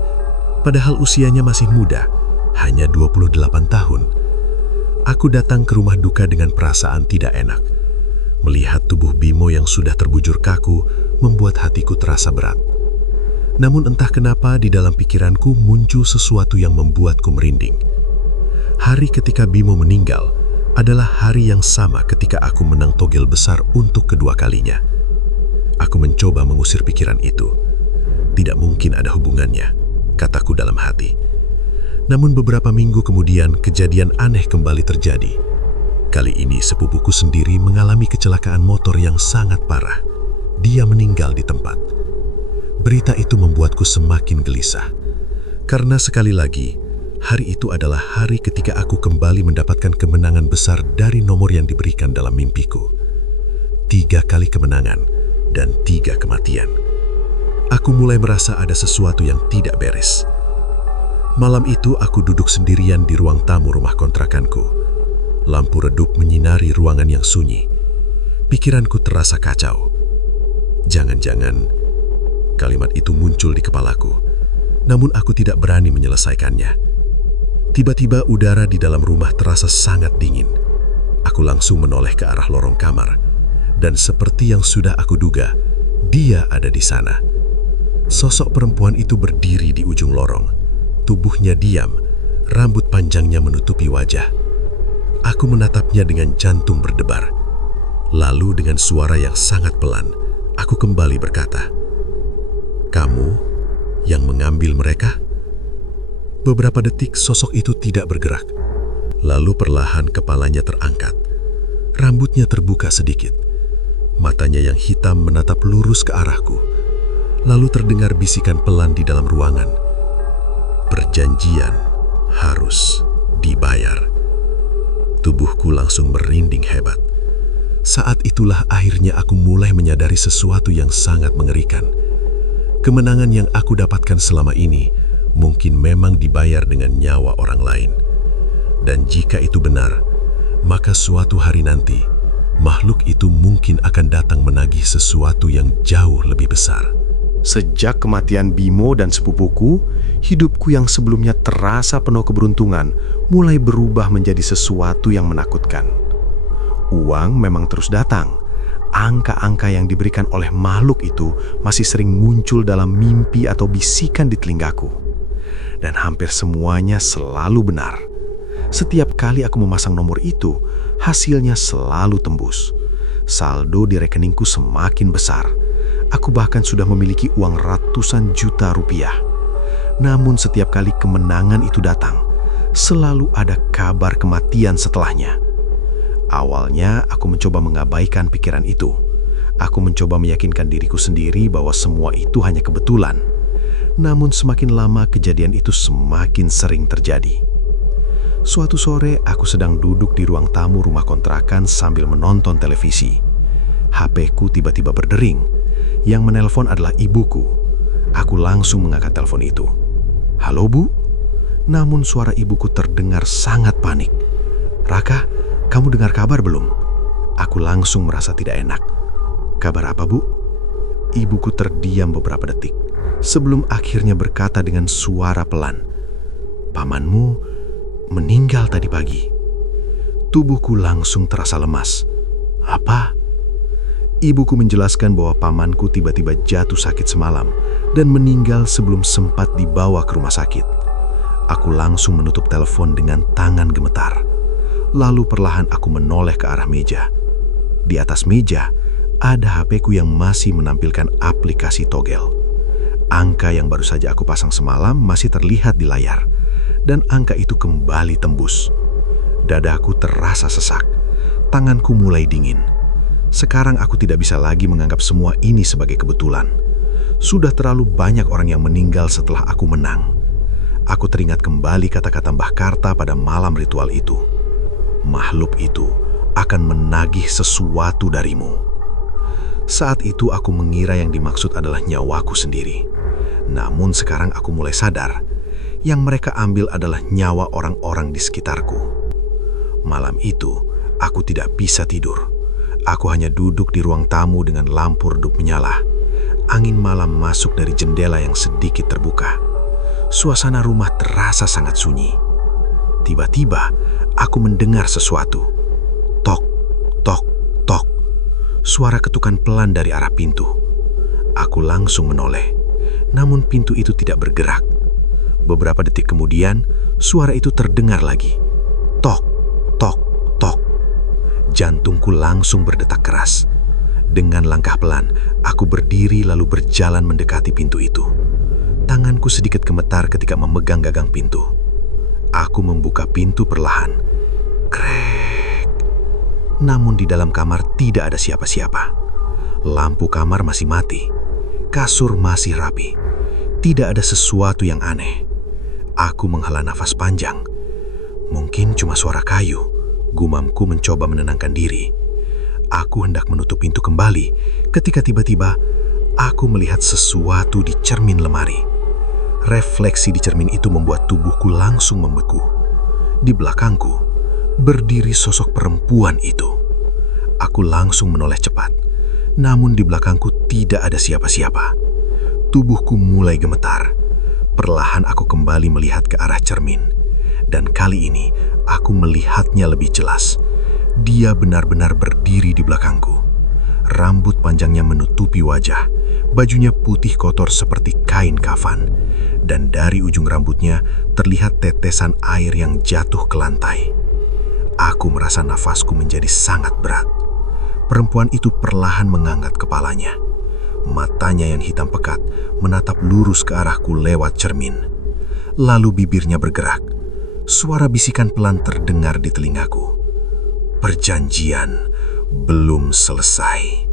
Padahal usianya masih muda, hanya 28 tahun. Aku datang ke rumah duka dengan perasaan tidak enak. Melihat tubuh Bimo yang sudah terbujur kaku membuat hatiku terasa berat. Namun entah kenapa di dalam pikiranku muncul sesuatu yang membuatku merinding. Hari ketika Bimo meninggal adalah hari yang sama ketika aku menang togel besar untuk kedua kalinya. Aku mencoba mengusir pikiran itu. Tidak mungkin ada hubungannya, kataku dalam hati. Namun beberapa minggu kemudian kejadian aneh kembali terjadi. Kali ini sepupuku sendiri mengalami kecelakaan motor yang sangat parah. Dia meninggal di tempat. Berita itu membuatku semakin gelisah. Karena sekali lagi, hari itu adalah hari ketika aku kembali mendapatkan kemenangan besar dari nomor yang diberikan dalam mimpiku. 3 kali kemenangan dan 3 kematian. Aku mulai merasa ada sesuatu yang tidak beres. Malam itu aku duduk sendirian di ruang tamu rumah kontrakanku. Lampu redup menyinari ruangan yang sunyi. Pikiranku terasa kacau. Jangan-jangan kalimat itu muncul di kepalaku, namun aku tidak berani menyelesaikannya. Tiba-tiba udara di dalam rumah terasa sangat dingin. Aku langsung menoleh ke arah lorong kamar, dan seperti yang sudah aku duga, dia ada di sana. Sosok perempuan itu berdiri di ujung lorong. Tubuhnya diam, rambut panjangnya menutupi wajah. Aku menatapnya dengan jantung berdebar. Lalu dengan suara yang sangat pelan, aku kembali berkata, "Kamu yang mengambil mereka?" Beberapa detik sosok itu tidak bergerak. Lalu perlahan kepalanya terangkat. Rambutnya terbuka sedikit. Matanya yang hitam menatap lurus ke arahku. Lalu terdengar bisikan pelan di dalam ruangan. Perjanjian harus dibayar. Tubuhku langsung merinding hebat. Saat itulah akhirnya aku mulai menyadari sesuatu yang sangat mengerikan. Kemenangan yang aku dapatkan selama ini mungkin memang dibayar dengan nyawa orang lain. Dan jika itu benar, maka suatu hari nanti, makhluk itu mungkin akan datang menagih sesuatu yang jauh lebih besar. Sejak kematian Bimo dan sepupuku, hidupku yang sebelumnya terasa penuh keberuntungan mulai berubah menjadi sesuatu yang menakutkan. Uang memang terus datang. Angka-angka yang diberikan oleh makhluk itu masih sering muncul dalam mimpi atau bisikan di telingaku. Dan hampir semuanya selalu benar. Setiap kali aku memasang nomor itu, hasilnya selalu tembus. Saldo di rekeningku semakin besar. Aku bahkan sudah memiliki uang ratusan juta rupiah. Namun setiap kali kemenangan itu datang, selalu ada kabar kematian setelahnya. Awalnya aku mencoba mengabaikan pikiran itu. Aku mencoba meyakinkan diriku sendiri bahwa semua itu hanya kebetulan. Namun semakin lama kejadian itu semakin sering terjadi. Suatu sore aku sedang duduk di ruang tamu rumah kontrakan sambil menonton televisi. HP-ku tiba-tiba berdering. Yang menelpon adalah ibuku. Aku langsung mengangkat telepon itu. "Halo, Bu?" Namun suara ibuku terdengar sangat panik. "Raka, kamu dengar kabar belum?" Aku langsung merasa tidak enak. "Kabar apa, Bu?" Ibuku terdiam beberapa detik sebelum akhirnya berkata dengan suara pelan, "Pamanmu meninggal tadi pagi." Tubuhku langsung terasa lemas. "Apa?" Ibuku menjelaskan bahwa pamanku tiba-tiba jatuh sakit semalam dan meninggal sebelum sempat dibawa ke rumah sakit. Aku langsung menutup telepon dengan tangan gemetar. Lalu perlahan aku menoleh ke arah meja. Di atas meja ada HP-ku yang masih menampilkan aplikasi togel. Angka yang baru saja aku pasang semalam masih terlihat di layar, dan angka itu kembali tembus. Dadaku terasa sesak, tanganku mulai dingin. Sekarang aku tidak bisa lagi menganggap semua ini sebagai kebetulan. Sudah terlalu banyak orang yang meninggal setelah aku menang. Aku teringat kembali kata-kata Mbah Karta pada malam ritual itu. Makhluk itu akan menagih sesuatu darimu. Saat itu aku mengira yang dimaksud adalah nyawaku sendiri. Namun sekarang aku mulai sadar, yang mereka ambil adalah nyawa orang-orang di sekitarku. Malam itu, aku tidak bisa tidur. Aku hanya duduk di ruang tamu dengan lampu redup menyala. Angin malam masuk dari jendela yang sedikit terbuka. Suasana rumah terasa sangat sunyi. Tiba-tiba, aku mendengar sesuatu. Tok, tok, tok. Suara ketukan pelan dari arah pintu. Aku langsung menoleh, namun pintu itu tidak bergerak. Beberapa detik kemudian, suara itu terdengar lagi. Tok, tok, tok. Jantungku langsung berdetak keras. Dengan langkah pelan, aku berdiri lalu berjalan mendekati pintu itu. Tanganku sedikit gemetar ketika memegang gagang pintu. Aku membuka pintu perlahan. Krek. Namun di dalam kamar tidak ada siapa-siapa. Lampu kamar masih mati. Kasur masih rapi. Tidak ada sesuatu yang aneh. Aku menghela nafas panjang. Mungkin cuma suara kayu. Gumamku mencoba menenangkan diri. Aku hendak menutup pintu kembali ketika tiba-tiba aku melihat sesuatu di cermin lemari. Refleksi di cermin itu membuat tubuhku langsung membeku. Di belakangku berdiri sosok perempuan itu. Aku langsung menoleh cepat, namun di belakangku tidak ada siapa-siapa. Tubuhku mulai gemetar. Perlahan aku kembali melihat ke arah cermin, dan kali ini aku melihatnya lebih jelas. Dia benar-benar berdiri di belakangku. Rambut panjangnya menutupi wajah. Bajunya putih kotor seperti kain kafan. Dan dari ujung rambutnya terlihat tetesan air yang jatuh ke lantai. Aku merasa nafasku menjadi sangat berat. Perempuan itu perlahan mengangkat kepalanya. Matanya yang hitam pekat menatap lurus ke arahku lewat cermin. Lalu bibirnya bergerak. Suara bisikan pelan terdengar di telingaku. Perjanjian belum selesai.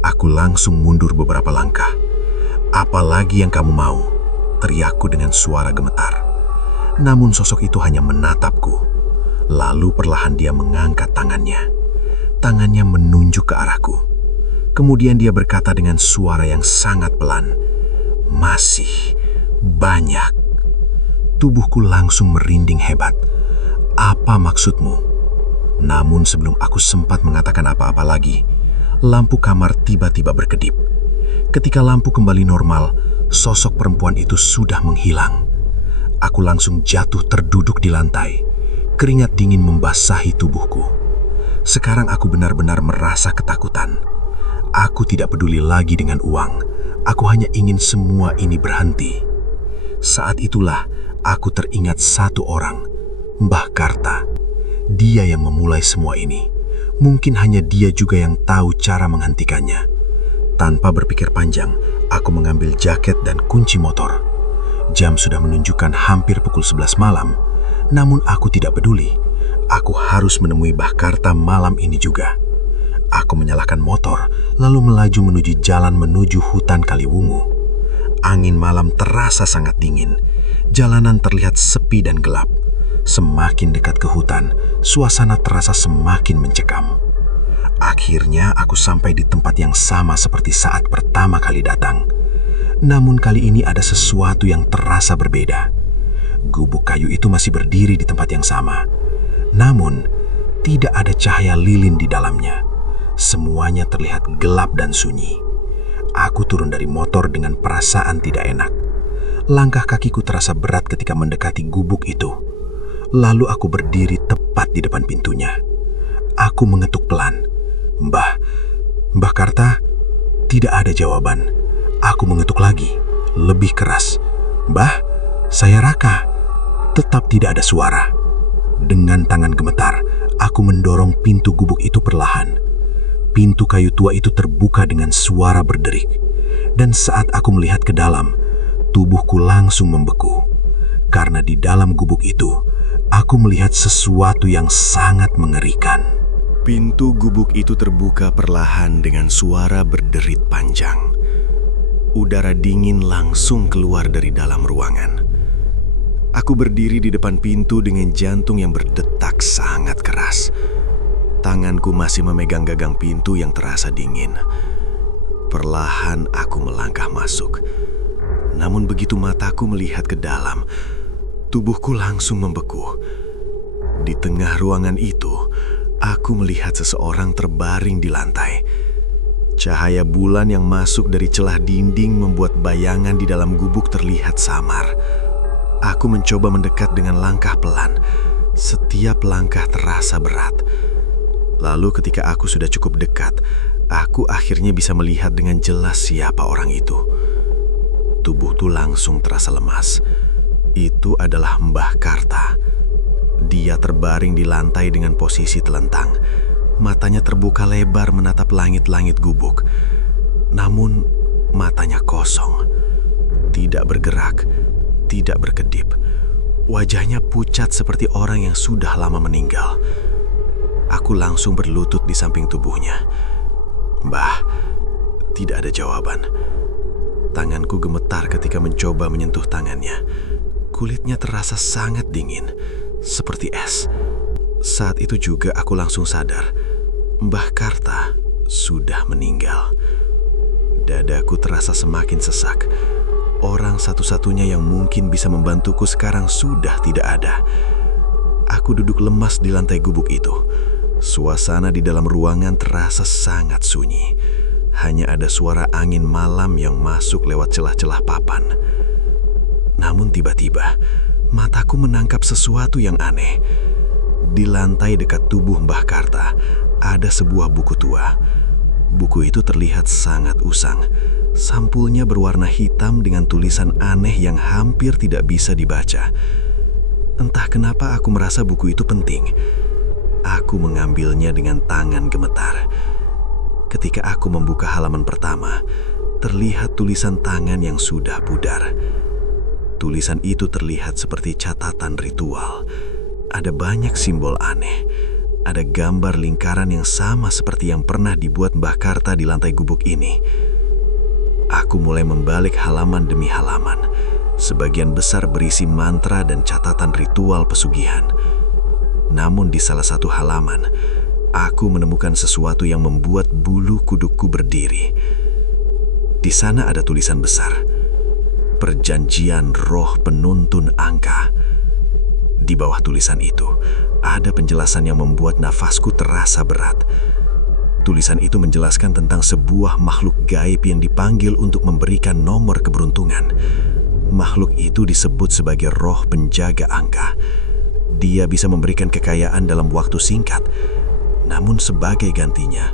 Aku langsung mundur beberapa langkah. Apalagi yang kamu mau? Teriakku dengan suara gemetar. Namun sosok itu hanya menatapku. Lalu perlahan dia mengangkat tangannya. Tangannya menunjuk ke arahku. Kemudian dia berkata dengan suara yang sangat pelan, "Masih banyak." Tubuhku langsung merinding hebat. Apa maksudmu? Namun sebelum aku sempat mengatakan apa-apa lagi, lampu kamar tiba-tiba berkedip. Ketika lampu kembali normal, sosok perempuan itu sudah menghilang. Aku langsung jatuh terduduk di lantai. Keringat dingin membasahi tubuhku. Sekarang aku benar-benar merasa ketakutan. Aku tidak peduli lagi dengan uang. Aku hanya ingin semua ini berhenti. Saat itulah aku teringat satu orang, Mbah Karta. Dia yang memulai semua ini. Mungkin hanya dia juga yang tahu cara menghentikannya. Tanpa berpikir panjang, aku mengambil jaket dan kunci motor. Jam sudah menunjukkan hampir pukul 11 malam, namun aku tidak peduli. Aku harus menemui Mbah Karta malam ini juga. Aku menyalakan motor, lalu melaju menuju jalan menuju hutan Kaliwungu. Angin malam terasa sangat dingin. Jalanan terlihat sepi dan gelap. Semakin dekat ke hutan, suasana terasa semakin mencekam. Akhirnya aku sampai di tempat yang sama seperti saat pertama kali datang. Namun kali ini ada sesuatu yang terasa berbeda. Gubuk kayu itu masih berdiri di tempat yang sama. Namun, tidak ada cahaya lilin di dalamnya. Semuanya terlihat gelap dan sunyi. Aku turun dari motor dengan perasaan tidak enak. Langkah kakiku terasa berat ketika mendekati gubuk itu. Lalu aku berdiri tepat di depan pintunya. Aku mengetuk pelan. Mbah Karta?" Tidak ada jawaban. Aku mengetuk lagi, lebih keras. "Mbah, saya Raka." Tetap tidak ada suara. Dengan tangan gemetar, aku mendorong pintu gubuk itu perlahan. Pintu kayu tua itu terbuka dengan suara berderik. Dan saat aku melihat ke dalam, tubuhku langsung membeku. Karena di dalam gubuk itu, aku melihat sesuatu yang sangat mengerikan. Pintu gubuk itu terbuka perlahan dengan suara berderit panjang. Udara dingin langsung keluar dari dalam ruangan. Aku berdiri di depan pintu dengan jantung yang berdetak sangat keras. Tanganku masih memegang gagang pintu yang terasa dingin. Perlahan aku melangkah masuk. Namun begitu mataku melihat ke dalam, tubuhku langsung membeku. Di tengah ruangan itu, aku melihat seseorang terbaring di lantai. Cahaya bulan yang masuk dari celah dinding membuat bayangan di dalam gubuk terlihat samar. Aku mencoba mendekat dengan langkah pelan. Setiap langkah terasa berat. Lalu ketika aku sudah cukup dekat, aku akhirnya bisa melihat dengan jelas siapa orang itu. Tubuhku langsung terasa lemas. Itu adalah Mbah Karta. Dia terbaring di lantai dengan posisi telentang. Matanya terbuka lebar menatap langit-langit gubuk. Namun, matanya kosong. Tidak bergerak, tidak berkedip. Wajahnya pucat seperti orang yang sudah lama meninggal. Aku langsung berlutut di samping tubuhnya. Mbah, tidak ada jawaban. Tanganku gemetar ketika mencoba menyentuh tangannya. Kulitnya terasa sangat dingin, seperti es. Saat itu juga aku langsung sadar, Mbah Karta sudah meninggal. Dadaku terasa semakin sesak. Orang satu-satunya yang mungkin bisa membantuku sekarang sudah tidak ada. Aku duduk lemas di lantai gubuk itu. Suasana di dalam ruangan terasa sangat sunyi. Hanya ada suara angin malam yang masuk lewat celah-celah papan. Namun tiba-tiba, mataku menangkap sesuatu yang aneh. Di lantai dekat tubuh Mbah Karta, ada sebuah buku tua. Buku itu terlihat sangat usang. Sampulnya berwarna hitam dengan tulisan aneh yang hampir tidak bisa dibaca. Entah kenapa aku merasa buku itu penting. Aku mengambilnya dengan tangan gemetar. Ketika aku membuka halaman pertama, terlihat tulisan tangan yang sudah pudar. Tulisan itu terlihat seperti catatan ritual. Ada banyak simbol aneh. Ada gambar lingkaran yang sama seperti yang pernah dibuat Mbah Karta di lantai gubuk ini. Aku mulai membalik halaman demi halaman. Sebagian besar berisi mantra dan catatan ritual pesugihan. Namun di salah satu halaman, aku menemukan sesuatu yang membuat bulu kudukku berdiri. Di sana ada tulisan besar, Perjanjian Roh Penuntun Angka. Di bawah tulisan itu, ada penjelasan yang membuat nafasku terasa berat. Tulisan itu menjelaskan tentang sebuah makhluk gaib yang dipanggil untuk memberikan nomor keberuntungan. Makhluk itu disebut sebagai roh penjaga angka. Dia bisa memberikan kekayaan dalam waktu singkat. Namun sebagai gantinya,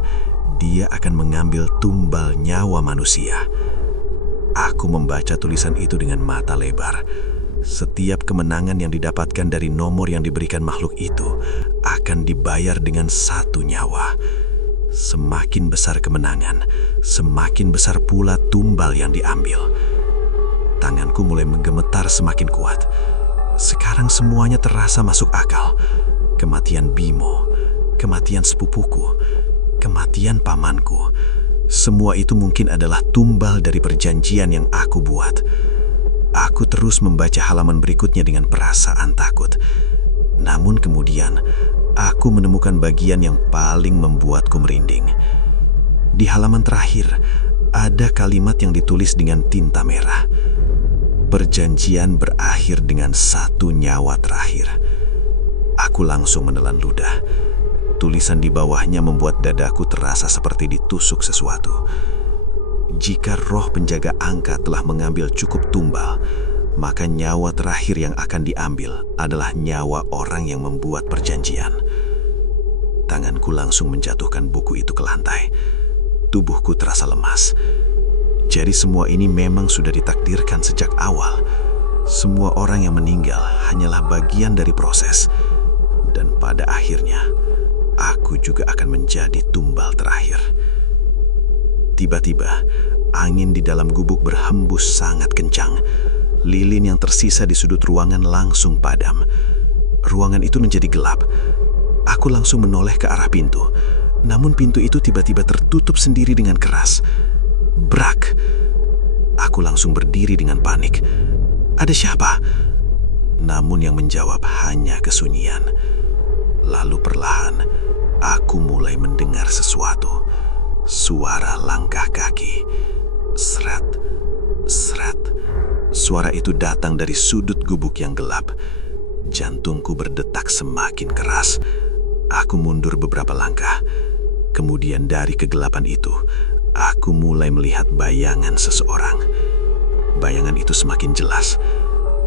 dia akan mengambil tumbal nyawa manusia. Aku membaca tulisan itu dengan mata lebar. Setiap kemenangan yang didapatkan dari nomor yang diberikan makhluk itu akan dibayar dengan 1 nyawa. Semakin besar kemenangan, semakin besar pula tumbal yang diambil. Tanganku mulai menggemetar semakin kuat. Sekarang semuanya terasa masuk akal. Kematian Bimo, kematian sepupuku, kematian pamanku. Semua itu mungkin adalah tumbal dari perjanjian yang aku buat. Aku terus membaca halaman berikutnya dengan perasaan takut. Namun kemudian, aku menemukan bagian yang paling membuatku merinding. Di halaman terakhir, ada kalimat yang ditulis dengan tinta merah. Perjanjian berakhir dengan 1 nyawa terakhir. Aku langsung menelan ludah. Tulisan di bawahnya membuat dadaku terasa seperti ditusuk sesuatu. Jika roh penjaga angka telah mengambil cukup tumbal, maka nyawa terakhir yang akan diambil adalah nyawa orang yang membuat perjanjian. Tanganku langsung menjatuhkan buku itu ke lantai. Tubuhku terasa lemas. Jadi semua ini memang sudah ditakdirkan sejak awal. Semua orang yang meninggal hanyalah bagian dari proses. Dan pada akhirnya, aku juga akan menjadi tumbal terakhir. Tiba-tiba, angin di dalam gubuk berhembus sangat kencang. Lilin yang tersisa di sudut ruangan langsung padam. Ruangan itu menjadi gelap. Aku langsung menoleh ke arah pintu. Namun pintu itu tiba-tiba tertutup sendiri dengan keras. Brak! Aku langsung berdiri dengan panik. Ada siapa? Namun yang menjawab hanya kesunyian. Lalu perlahan, aku mulai mendengar sesuatu. Suara langkah kaki. Seret, seret. Suara itu datang dari sudut gubuk yang gelap. Jantungku berdetak semakin keras. Aku mundur beberapa langkah. Kemudian dari kegelapan itu, aku mulai melihat bayangan seseorang. Bayangan itu semakin jelas.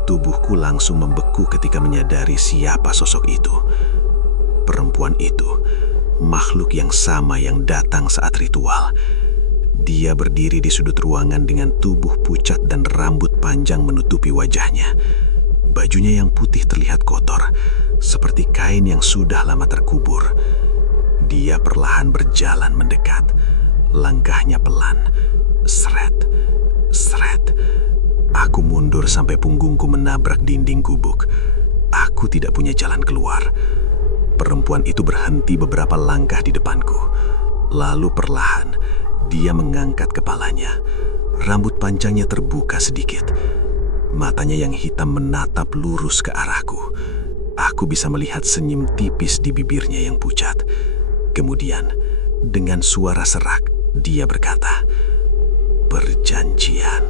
Tubuhku langsung membeku ketika menyadari siapa sosok itu. Perempuan itu, makhluk yang sama yang datang saat ritual. Dia berdiri di sudut ruangan dengan tubuh pucat dan rambut panjang menutupi wajahnya. Bajunya yang putih terlihat kotor, seperti kain yang sudah lama terkubur. Dia perlahan berjalan mendekat. Langkahnya pelan. Seret, seret. Aku mundur sampai punggungku menabrak dinding gubuk. Aku tidak punya jalan keluar. Perempuan itu berhenti beberapa langkah di depanku. Lalu perlahan, dia mengangkat kepalanya. Rambut panjangnya terbuka sedikit. Matanya yang hitam menatap lurus ke arahku. Aku bisa melihat senyum tipis di bibirnya yang pucat. Kemudian, dengan suara serak, dia berkata, "Perjanjian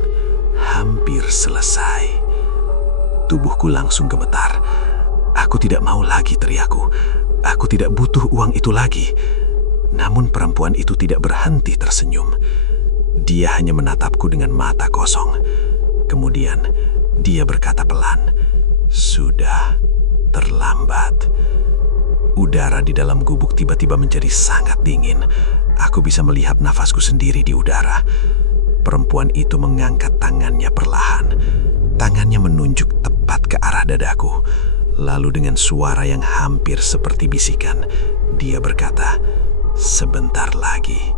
hampir selesai." Tubuhku langsung gemetar. Aku tidak mau lagi teriakku. Aku tidak butuh uang itu lagi. Namun perempuan itu tidak berhenti tersenyum. Dia hanya menatapku dengan mata kosong. Kemudian dia berkata pelan, "Sudah terlambat." Udara di dalam gubuk tiba-tiba menjadi sangat dingin. Aku bisa melihat nafasku sendiri di udara. Perempuan itu mengangkat tangannya perlahan. Tangannya menunjuk tepat ke arah dadaku. Lalu dengan suara yang hampir seperti bisikan, dia berkata, "Sebentar lagi,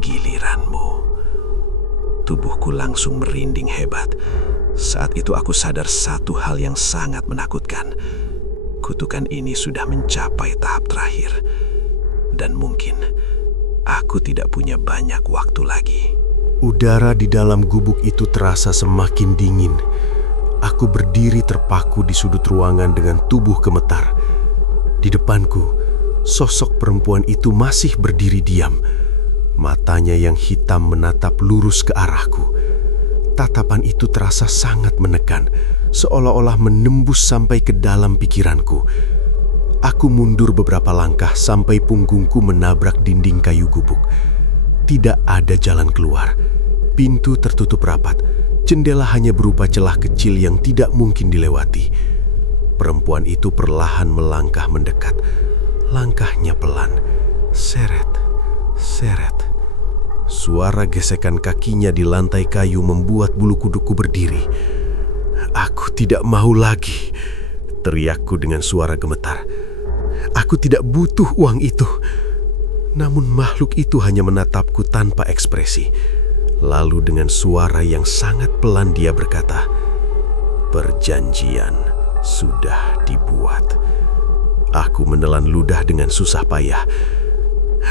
giliranmu." Tubuhku langsung merinding hebat. Saat itu aku sadar satu hal yang sangat menakutkan. Kutukan ini sudah mencapai tahap terakhir. Dan mungkin aku tidak punya banyak waktu lagi. Udara di dalam gubuk itu terasa semakin dingin. Aku berdiri terpaku di sudut ruangan dengan tubuh gemetar. Di depanku, sosok perempuan itu masih berdiri diam. Matanya yang hitam menatap lurus ke arahku. Tatapan itu terasa sangat menekan, seolah-olah menembus sampai ke dalam pikiranku. Aku mundur beberapa langkah sampai punggungku menabrak dinding kayu gubuk. Tidak ada jalan keluar. Pintu tertutup rapat. Jendela hanya berupa celah kecil yang tidak mungkin dilewati. Perempuan itu perlahan melangkah mendekat. Langkahnya pelan. Seret, seret. Suara gesekan kakinya di lantai kayu membuat bulu kuduku berdiri. "Aku tidak mau lagi," teriakku dengan suara gemetar. "Aku tidak butuh uang itu." Namun makhluk itu hanya menatapku tanpa ekspresi. Lalu dengan suara yang sangat pelan dia berkata, "Perjanjian sudah dibuat." Aku menelan ludah dengan susah payah.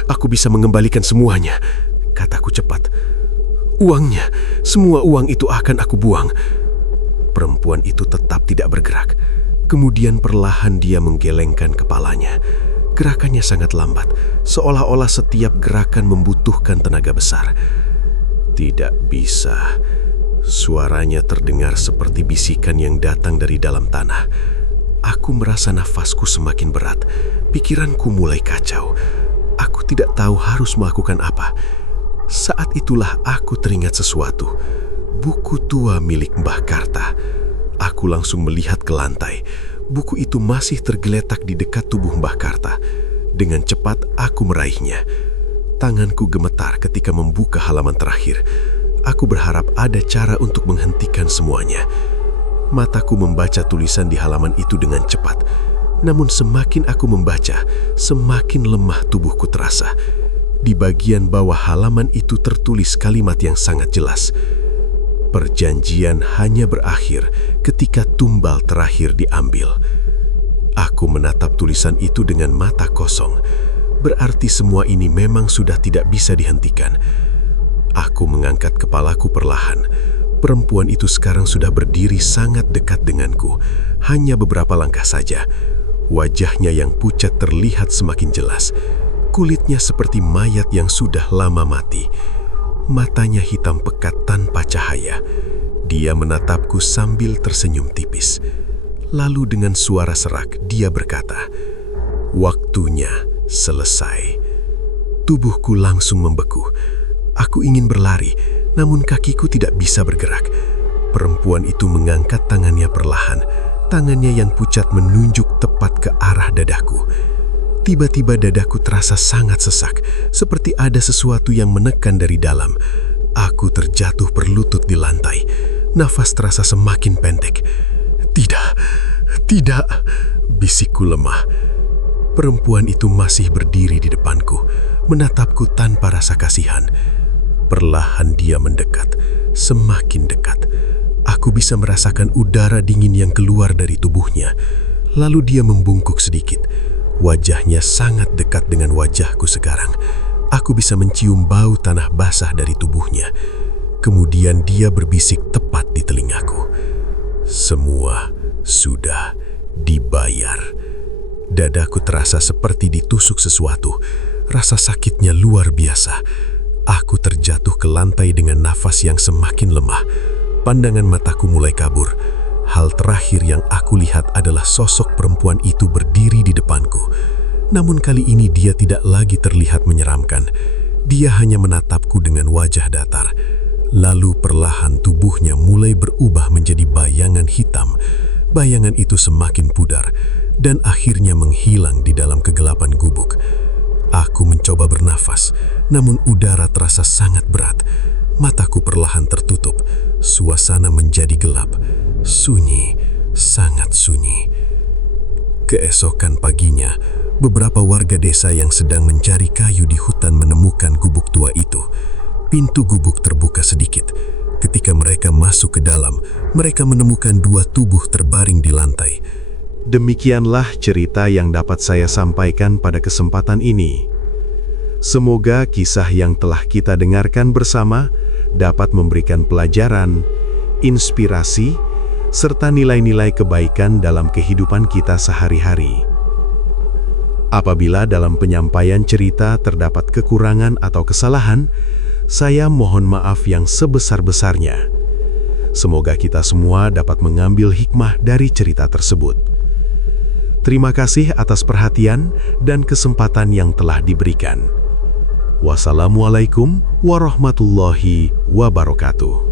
"Aku bisa mengembalikan semuanya," kataku cepat. "Uangnya, semua uang itu akan aku buang." Perempuan itu tetap tidak bergerak. Kemudian perlahan dia menggelengkan kepalanya. Gerakannya sangat lambat, seolah-olah setiap gerakan membutuhkan tenaga besar. Tidak bisa. Suaranya terdengar seperti bisikan yang datang dari dalam tanah. Aku merasa nafasku semakin berat. Pikiranku mulai kacau. Aku tidak tahu harus melakukan apa. Saat itulah aku teringat sesuatu. Buku tua milik Mbah Karta. Aku langsung melihat ke lantai. Buku itu masih tergeletak di dekat tubuh Mbah Karta. Dengan cepat aku meraihnya. Tanganku gemetar ketika membuka halaman terakhir. Aku berharap ada cara untuk menghentikan semuanya. Mataku membaca tulisan di halaman itu dengan cepat. Namun semakin aku membaca, semakin lemah tubuhku terasa. Di bagian bawah halaman itu tertulis kalimat yang sangat jelas. "Perjanjian hanya berakhir ketika tumbal terakhir diambil." Aku menatap tulisan itu dengan mata kosong. Berarti semua ini memang sudah tidak bisa dihentikan. Aku mengangkat kepalaku perlahan. Perempuan itu sekarang sudah berdiri sangat dekat denganku. Hanya beberapa langkah saja. Wajahnya yang pucat terlihat semakin jelas. Kulitnya seperti mayat yang sudah lama mati. Matanya hitam pekat tanpa cahaya. Dia menatapku sambil tersenyum tipis. Lalu dengan suara serak dia berkata, "Waktunya selesai." Tubuhku langsung membeku. Aku ingin berlari, namun kakiku tidak bisa bergerak. Perempuan itu mengangkat tangannya perlahan. Tangannya yang pucat menunjuk tepat ke arah dadaku. Tiba-tiba dadaku terasa sangat sesak, seperti ada sesuatu yang menekan dari dalam. Aku terjatuh berlutut di lantai. Nafas terasa semakin pendek. Tidak, bisikku lemah. Perempuan itu masih berdiri di depanku, menatapku tanpa rasa kasihan. Perlahan dia mendekat, semakin dekat. Aku bisa merasakan udara dingin yang keluar dari tubuhnya. Lalu dia membungkuk sedikit. Wajahnya sangat dekat dengan wajahku sekarang. Aku bisa mencium bau tanah basah dari tubuhnya. Kemudian dia berbisik tepat di telingaku. Semua sudah dibayar. Dadaku terasa seperti ditusuk sesuatu. Rasa sakitnya luar biasa. Aku terjatuh ke lantai dengan nafas yang semakin lemah. Pandangan mataku mulai kabur. Hal terakhir yang aku lihat adalah sosok perempuan itu berdiri di depanku. Namun kali ini dia tidak lagi terlihat menyeramkan. Dia hanya menatapku dengan wajah datar. Lalu perlahan tubuhnya mulai berubah menjadi bayangan hitam. Bayangan itu semakin pudar dan akhirnya menghilang di dalam kegelapan gubuk. Aku mencoba bernafas, namun udara terasa sangat berat. Mataku perlahan tertutup. Suasana menjadi gelap. Sunyi, sangat sunyi. Keesokan paginya, beberapa warga desa yang sedang mencari kayu di hutan menemukan gubuk tua itu. Pintu gubuk terbuka sedikit. Ketika mereka masuk ke dalam, mereka menemukan dua tubuh terbaring di lantai. Demikianlah cerita yang dapat saya sampaikan pada kesempatan ini. Semoga kisah yang telah kita dengarkan bersama dapat memberikan pelajaran, inspirasi, serta nilai-nilai kebaikan dalam kehidupan kita sehari-hari. Apabila dalam penyampaian cerita terdapat kekurangan atau kesalahan, saya mohon maaf yang sebesar-besarnya. Semoga kita semua dapat mengambil hikmah dari cerita tersebut. Terima kasih atas perhatian dan kesempatan yang telah diberikan. Wassalamualaikum warahmatullahi wabarakatuh.